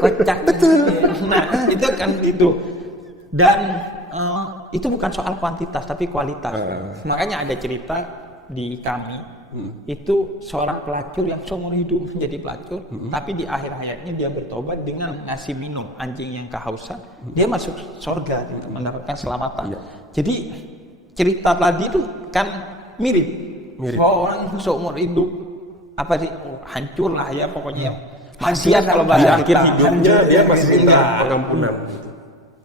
kocak. Betul. Nah itu kan itu. Dan itu bukan soal kuantitas tapi kualitas. Makanya ada cerita di kami. Itu seorang pelacur yang seumur hidup menjadi pelacur, tapi di akhir hayatnya dia bertobat dengan ngasih minum anjing yang kehausan. Dia masuk surga, mendapatkan keselamatan. Iya. Jadi cerita tadi itu kan mirip. Mirip. Orang seumur hidup hancur lah ya pokoknya. Maksiat kalau Di bahasa akhir kita. hidupnya dia masih minta Iya. pengampunan.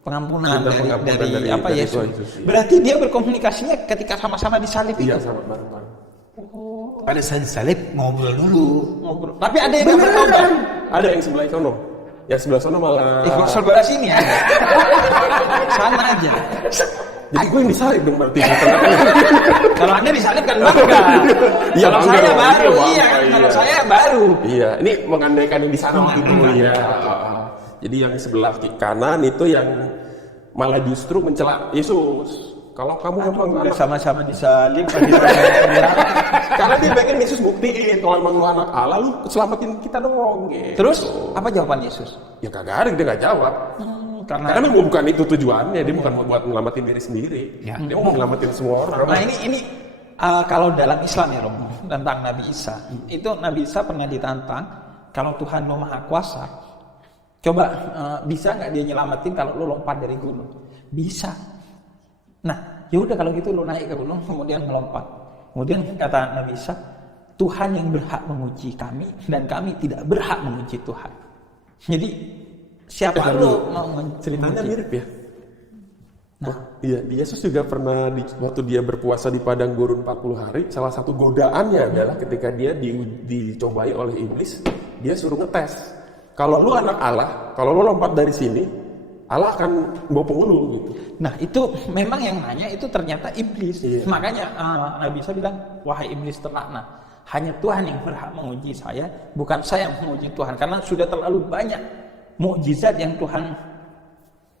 Pengampunan Minta dari pengampunan dari dari Yesus. Tuhan Yesus. Berarti dia berkomunikasinya ketika sama-sama disalib Iya, itu. sama bareng-bareng. Pada saat salib ngobrol dulu. Ngobrol. Tapi ada yang bertobat. Ada yang sebelah sono. Yang sebelah sono malah. Sebelah sini ya. Sana aja. Jadi gue yang disalib dong berarti. Kalau Anda disalib kan bangga. Iya, Kalau bangga saya dong. baru, Iya, iya kan. bangga, Kalau iya. saya baru. Iya, ini mengandaikan yang di sana itu ya. Jadi yang sebelah kanan itu yang malah justru mencela Yesus. Kalau kamu memang anak, Sama-sama disalib. karena dia pengen Yesus buktiin kalau emang lu anak Allah, lu selamatin kita dong. Gitu. Terus apa jawaban Yesus? Ya kagak ada, dia nggak jawab. Karena memang bukan itu tujuannya, dia bukan mau buat ngelamatin diri sendiri. Ya. Dia mau ngelamatin semua orang. Nah ini kalau dalam Islam ya Romo, tentang Nabi Isa. Itu Nabi Isa pernah ditantang, kalau Tuhan mau maha kuasa, coba bisa nggak dia nyelamatin kalau lu lompat dari gunung? Bisa. Nah, ya udah kalau gitu lu naik ke gunung kemudian melompat. Kemudian kata Nabi Isa, Tuhan yang berhak menguji kami dan kami tidak berhak menguji Tuhan. Jadi siapa lu mau Ceritanya menguji? mirip ya. Oh, iya, Yesus juga pernah waktu dia berpuasa di padang gurun 40 hari, salah satu godaannya adalah ketika dia dicobai oleh iblis, dia suruh ngetes. Kalau lu anak Allah, kalau lu lompat dari sini, Allah akan bopong lu gitu. Nah itu memang yang nanya itu ternyata iblis. Iya. Makanya Nabi Isa bilang, wahai iblis terlaknat, hanya Tuhan yang berhak menguji saya, bukan saya yang menguji Tuhan. Karena sudah terlalu banyak mukjizat yang Tuhan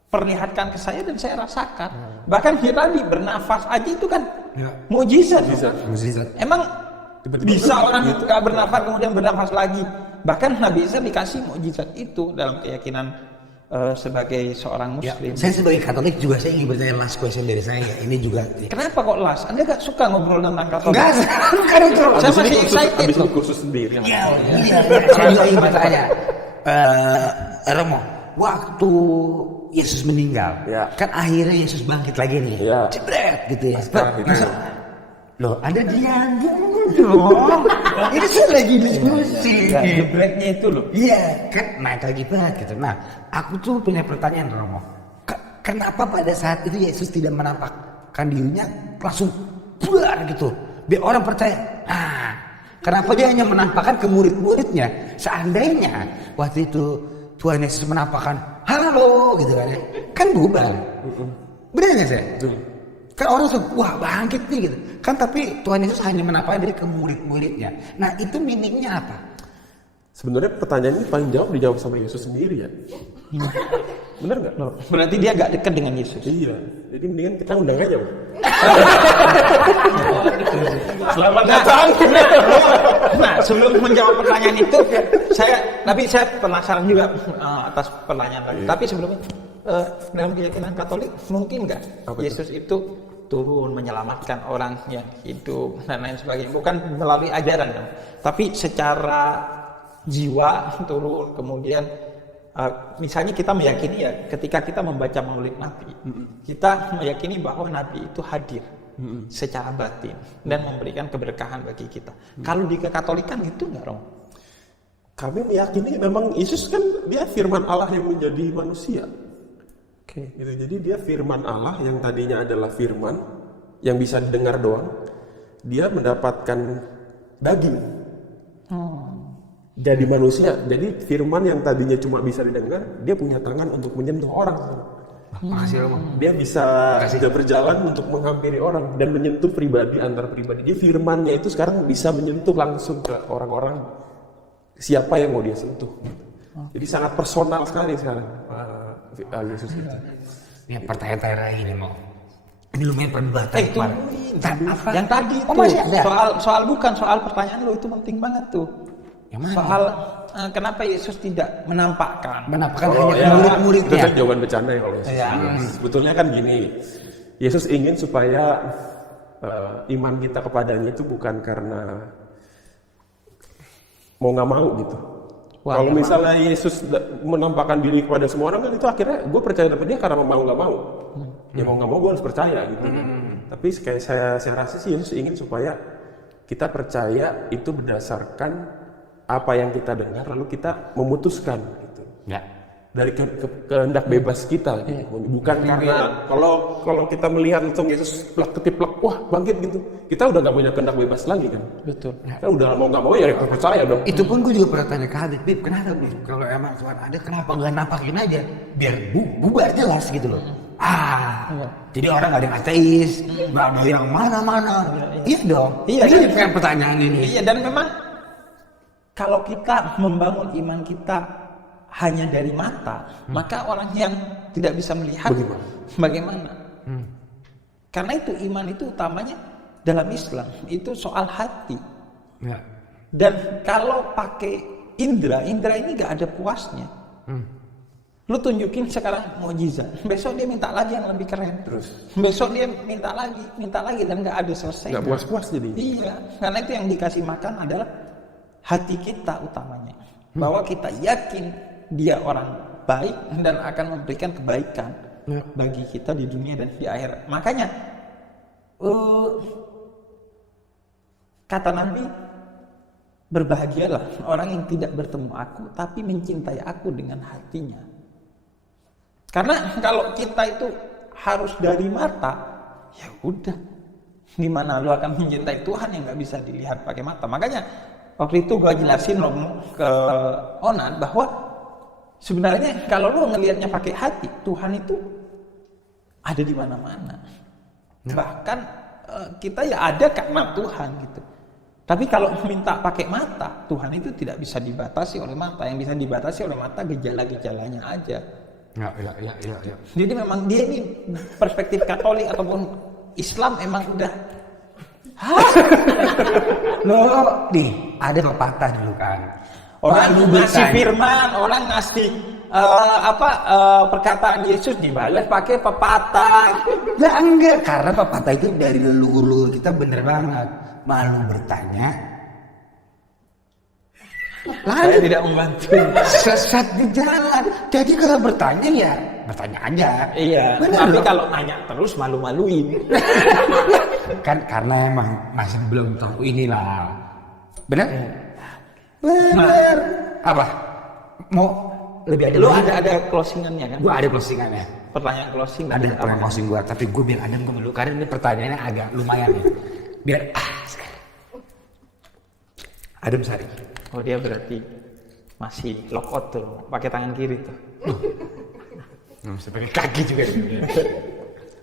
perlihatkan ke saya dan saya rasakan. Bahkan tadi bernafas aja itu kan mukjizat. Mukjizat. Emang Tiba-tiba bisa orang gitu. nggak bernafas kemudian bernafas lagi. Bahkan Nabi Isa dikasih mukjizat itu dalam keyakinan sebagai seorang Ya, Muslim. saya sebagai Katolik juga saya ingin bertanya last question dari saya. Ini juga. Kenapa kok las? Anda gak suka ngobrol tentang Katolik? Enggak, sekarang terus. Saya masih excited Abis loh. ini kursus sendiri. Iya, saya juga ingin bertanya. Romo, waktu Yesus meninggal, Ya. kan akhirnya Yesus bangkit lagi nih. Ya. Jebret gitu ya. Nah, gitu. Loh, Anda diam dong. Ini saya lagi diskusi. Gebreknya itu loh. Iya, kan naik lagi banget gitu. Nah, aku tuh punya pertanyaan Romo. Kenapa pada saat itu Yesus tidak menampakkan dirinya langsung buar gitu? Biar orang percaya. Nah, kenapa dia hanya menampakkan ke murid-muridnya? Seandainya waktu itu Tuhan Yesus menampakkan halo gitu kan ya. Kan bubar. Benar nggak sih? Betul. Kan orang langsung, wah bangkit nih gitu. Kan tapi Tuhan Yesus hanya menampakkan diri ke murid-muridnya. Nah itu meaningnya apa? Sebenarnya pertanyaan ini paling dijawab sama Yesus sendiri ya. Bener nggak? Berarti dia gak dekat dengan Yesus. Iya. Jadi mendingan kita undang aja, Bang. Selamat datang. Nah, sebelum menjawab pertanyaan itu, saya penasaran juga atas pertanyaan tadi. Tapi sebelumnya, dalam keyakinan Katolik mungkin nggak Yesus itu turun menyelamatkan orang yang hidup dan lain sebagainya, bukan melalui ajaran, tapi secara jiwa turun. Kemudian misalnya kita meyakini ya, ketika kita membaca Maulid Nabi, kita meyakini bahwa Nabi itu hadir secara batin dan memberikan keberkahan bagi kita. Kalau di Kekatolikan itu nggak, Rom? Kami meyakini memang Yesus kan dia firman Allah yang menjadi manusia. Oke. Gitu. Jadi dia firman Allah yang tadinya adalah firman yang bisa didengar doang, dia mendapatkan daging. Jadi manusia. Jadi firman yang tadinya cuma bisa didengar, dia punya tangan untuk menyentuh orang. Makasih Romo. Dia bisa juga berjalan untuk menghampiri orang dan menyentuh pribadi antar pribadi. Jadi firmannya itu sekarang bisa menyentuh langsung ke orang-orang siapa yang mau dia sentuh. Jadi sangat personal sekali sekarang Yesus itu. Ini pertanyaan lagi nih mau. Ini lumayan perdebatan. Yang tadi Oh, tuh, masih ada? soal pertanyaan lo itu penting banget tuh. Yang mana? Soal kenapa Yesus tidak menampakkan? Menampakkan Oh, hanya ya. murid-muridnya. Itu kan jawaban bercanda ya kalau Yesus. Ya. Sebetulnya kan gini, Yesus ingin supaya iman kita kepadanya itu bukan karena mau nggak mau gitu. Wah, Kalau misalnya Yesus menampakkan diri kepada semua orang kan itu akhirnya gue percaya sama dia karena mau nggak mau. Ya mau nggak mau gue harus percaya gitu. Tapi kayak saya rasa sih Yesus ingin supaya kita percaya itu berdasarkan apa yang kita dengar lalu kita memutuskan gitu. Ya. Dari kehendak bebas kita gitu. Bukan karena kalau kita melihat langsung Yesus ketiplek wah bangkit gitu, kita udah nggak punya kehendak bebas lagi kan. Betul. Kan udah mau nggak mau ya percaya dong. Itu pun gue juga pernah tanya ke Habib, Bib, kenapa Bib? Kalau emang Tuhan ada, kenapa nggak nampakin aja? Biar bubar jelas gitu loh. Jadi orang nggak ada yang ateis, nggak ada yang mana-mana. Iya dong. Iya, Ini kan pertanyaan ini. Iya, dan memang kalau kita membangun iman kita hanya dari mata, maka orang yang tidak bisa melihat bagaimana? Karena itu iman itu utamanya dalam Islam itu soal hati. Ya. Dan kalau pakai indra ini gak ada puasnya. Lu tunjukin sekarang mukjizat, besok dia minta lagi yang lebih keren. Terus Besok dia minta lagi dan gak ada selesai. nggak puas-puas jadi. Iya, karena itu yang dikasih makan adalah hati kita utamanya. Bahwa kita yakin dia orang baik dan akan memberikan kebaikan bagi kita di dunia dan di akhirat. Makanya kata Nabi, berbahagialah orang yang tidak bertemu aku tapi mencintai aku dengan hatinya. Karena kalau kita itu harus dari mata, ya udah, gimana lu akan mencintai Tuhan yang nggak bisa dilihat pakai mata. Makanya waktu itu gue jelasin ke Onan bahwa sebenarnya kalau lu ngelihatnya pakai hati, Tuhan itu ada di mana-mana. Bahkan kita ya ada karena Tuhan gitu. Tapi kalau minta pakai mata, Tuhan itu tidak bisa dibatasi oleh mata. Yang bisa dibatasi oleh mata gejala-gejalanya aja. Ya. Jadi memang dia ini perspektif Katolik ataupun Islam emang udah Loh, nih ada pepatah dulu kan. orang ngasih firman, orang ngasih perkataan Yesus dibalas pakai pepatah. Ya enggak, karena pepatah itu dari leluhur kita bener banget. Malu bertanya, Saya tidak membantu. sesat di jalan. Jadi kalau bertanya ya bertanya aja. Iya. Bener Tapi loh. kalau nanya terus malu-maluin. Kan karena emang masih belum tahu inilah. Bener? Bener. Apa? Mau lebih ada Lu lagi? ada closingannya kan? Gua ada closingannya. Pertanyaan closing. Ada pertanyaan closing gua, tapi gue biar adem dulu karena ini pertanyaannya agak lumayan nih. Biar sekarang. Adem Sari. Oh dia berarti masih lock out tuh, pakai tangan kiri tuh. Nggak bisa pakai kaki juga.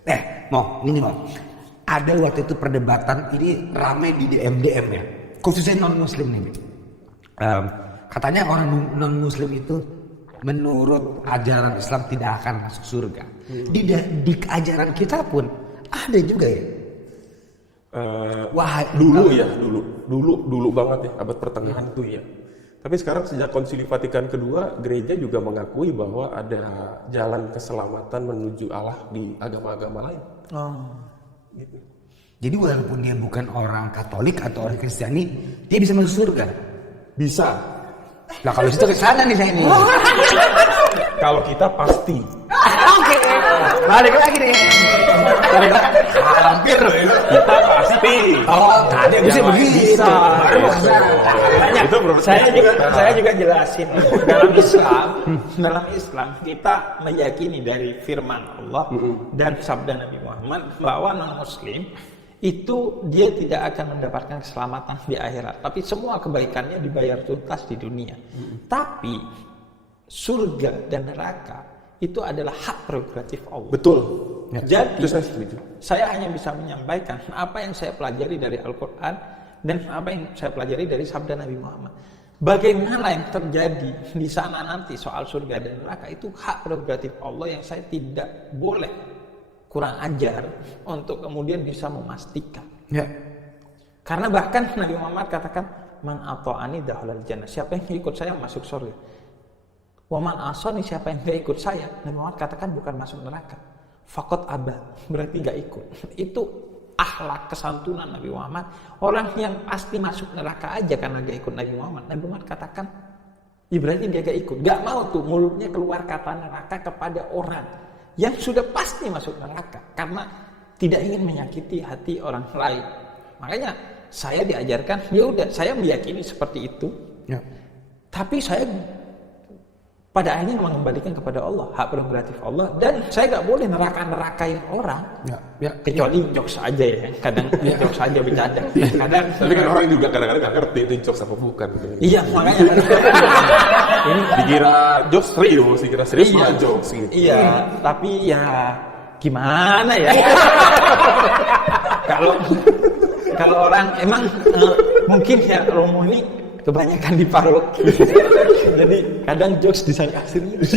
Ini mau. Ada waktu itu perdebatan ini ramai di DM ya, khususnya non Muslim nih. Katanya orang non Muslim itu menurut ajaran Islam tidak akan masuk surga. Di ajaran kita pun ada juga ya. Dulu banget ya, abad pertengahan itu ya. Tapi sekarang sejak Konsili Vatikan kedua, gereja juga mengakui bahwa ada jalan keselamatan menuju Allah di agama-agama lain. Gitu. Jadi walaupun dia bukan orang Katolik atau orang Kristiani, dia bisa masuk surga. Bisa. Nah kalau situ ke sana nih saya nih. Kalau kita pasti. Oke. Balik lagi nih. Hampir Kita pasti. Tadi bisa begitu. Saya juga jelasin dalam Islam kita meyakini dari firman Allah dan sabda Nabi Muhammad bahwa non Muslim itu dia tidak akan mendapatkan keselamatan di akhirat, tapi semua kebaikannya dibayar tuntas di dunia. Tapi surga dan neraka itu adalah hak prerogatif Allah. Betul. Jadi saya setuju. Saya hanya bisa menyampaikan apa yang saya pelajari dari Al-Quran dan apa yang saya pelajari dari sabda Nabi Muhammad. Bagaimana yang terjadi di sana nanti soal surga dan neraka itu hak prerogatif Allah yang saya tidak boleh kurang ajar untuk kemudian bisa memastikan. Ya. Karena bahkan Nabi Muhammad katakan, man ata'ani dakhalal jannah. Siapa yang ikut saya masuk surga. Wa man asani, siapa yang tidak ikut saya, Nabi Muhammad katakan bukan masuk neraka. Faqad aba, berarti enggak ikut. Itu akhlak kesantunan Nabi Muhammad. Orang yang pasti masuk neraka aja karena enggak ikut Nabi Muhammad. Nabi Muhammad katakan, ya berarti dia enggak ikut. Enggak mau tuh mulutnya keluar kata neraka kepada orang yang sudah pasti masuk neraka karena tidak ingin menyakiti hati orang lain. Makanya saya diajarkan, ya udah saya meyakini seperti itu. Ya. Tapi saya pada akhirnya mengembalikan kepada Allah, hak prerogatif Allah, dan saya nggak boleh nerakain orang. Ya. Kecuali jokes aja ya, kadang jokes aja bercanda. Kadang Tapi kan orang juga kadang-kadang nggak ngerti itu jokes apa bukan. iya makanya Ini dikira jokes serius, dikira serius malah jokes gitu. iya, tapi ya gimana ya? Kalau orang emang mungkin ya Romo ini kebanyakan di paroki. Jadi kadang jokes disangka serius.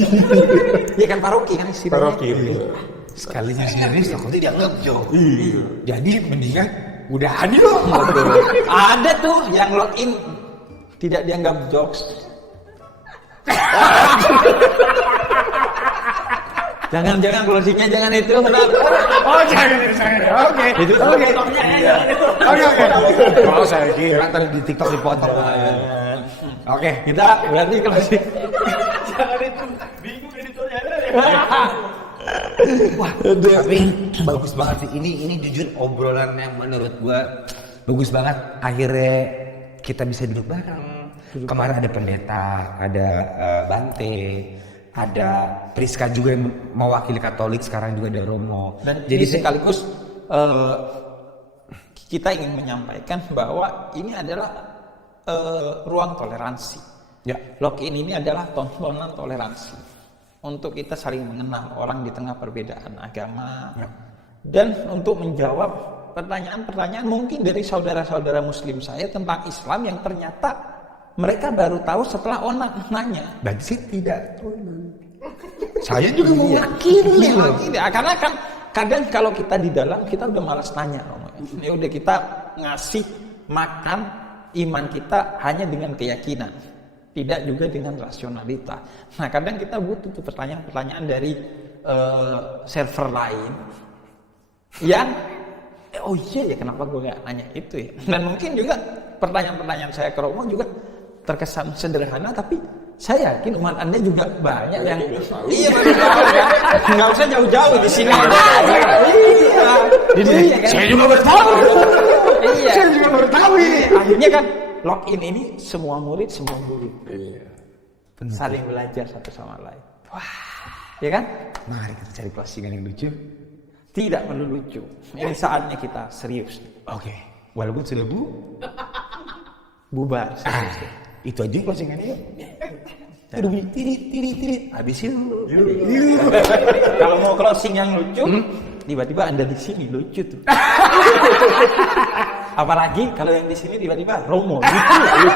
Ya kan paroki kan istilahnya. Paroki. Sekalinya serius takutnya dianggap joke. Iya. Jadi mendingan udah ada dong. Ada tuh yang login tidak dianggap jokes. Jangan closingnya jangan itu. Oh jangan. Oke. Itu Oke. Oke. Kalau saya kira Ntar di TikTok dipotong. Oke. Kita berarti closing. Jangan itu. Bingung editornya. Wah, tapi bagus banget sih. Ini jujur obrolan yang menurut gua bagus banget. Akhirnya kita bisa duduk bareng. Kemarin ada pendeta, ada Bante, ada Priska juga yang mewakili Katolik, sekarang juga ada Romo. Dan jadi sekaligus kita ingin menyampaikan bahwa ini adalah ruang toleransi. Ya. Login ini adalah tontonan toleransi untuk kita saling mengenal orang di tengah perbedaan agama. Ya. Dan untuk menjawab pertanyaan-pertanyaan mungkin dari saudara-saudara Muslim saya tentang Islam yang ternyata mereka baru tahu setelah nanya. Dan sih tidak. Saya juga mewakili. Karena kan kadang kalau kita di dalam kita udah malas nanya. Ya udah kita ngasih makan iman kita hanya dengan keyakinan, tidak juga dengan rasionalitas. Nah kadang kita butuh tuh pertanyaan-pertanyaan dari server lain yang oh iya ya kenapa gue nggak nanya itu ya. Dan mungkin juga pertanyaan-pertanyaan saya ke Romo juga terkesan sederhana, tapi saya yakin umat Anda juga banyak yang iya nggak usah jauh-jauh di sini. Iya, Saya juga baru tahu. iya. Saya juga baru tahu ini. Akhirnya kan login ini semua murid Iya. saling belajar satu sama lain. Wah, ya kan? Mari kita cari closingan yang lucu. Tidak perlu lucu. Ini saatnya kita serius. Oke. Walaupun sudah Bubar. itu aja closingannya. Tirit. Habis yuk. Kalau mau closing yang lucu, tiba-tiba Anda di sini lucu tuh. Apalagi kalau yang di sini tiba-tiba Romo lucu.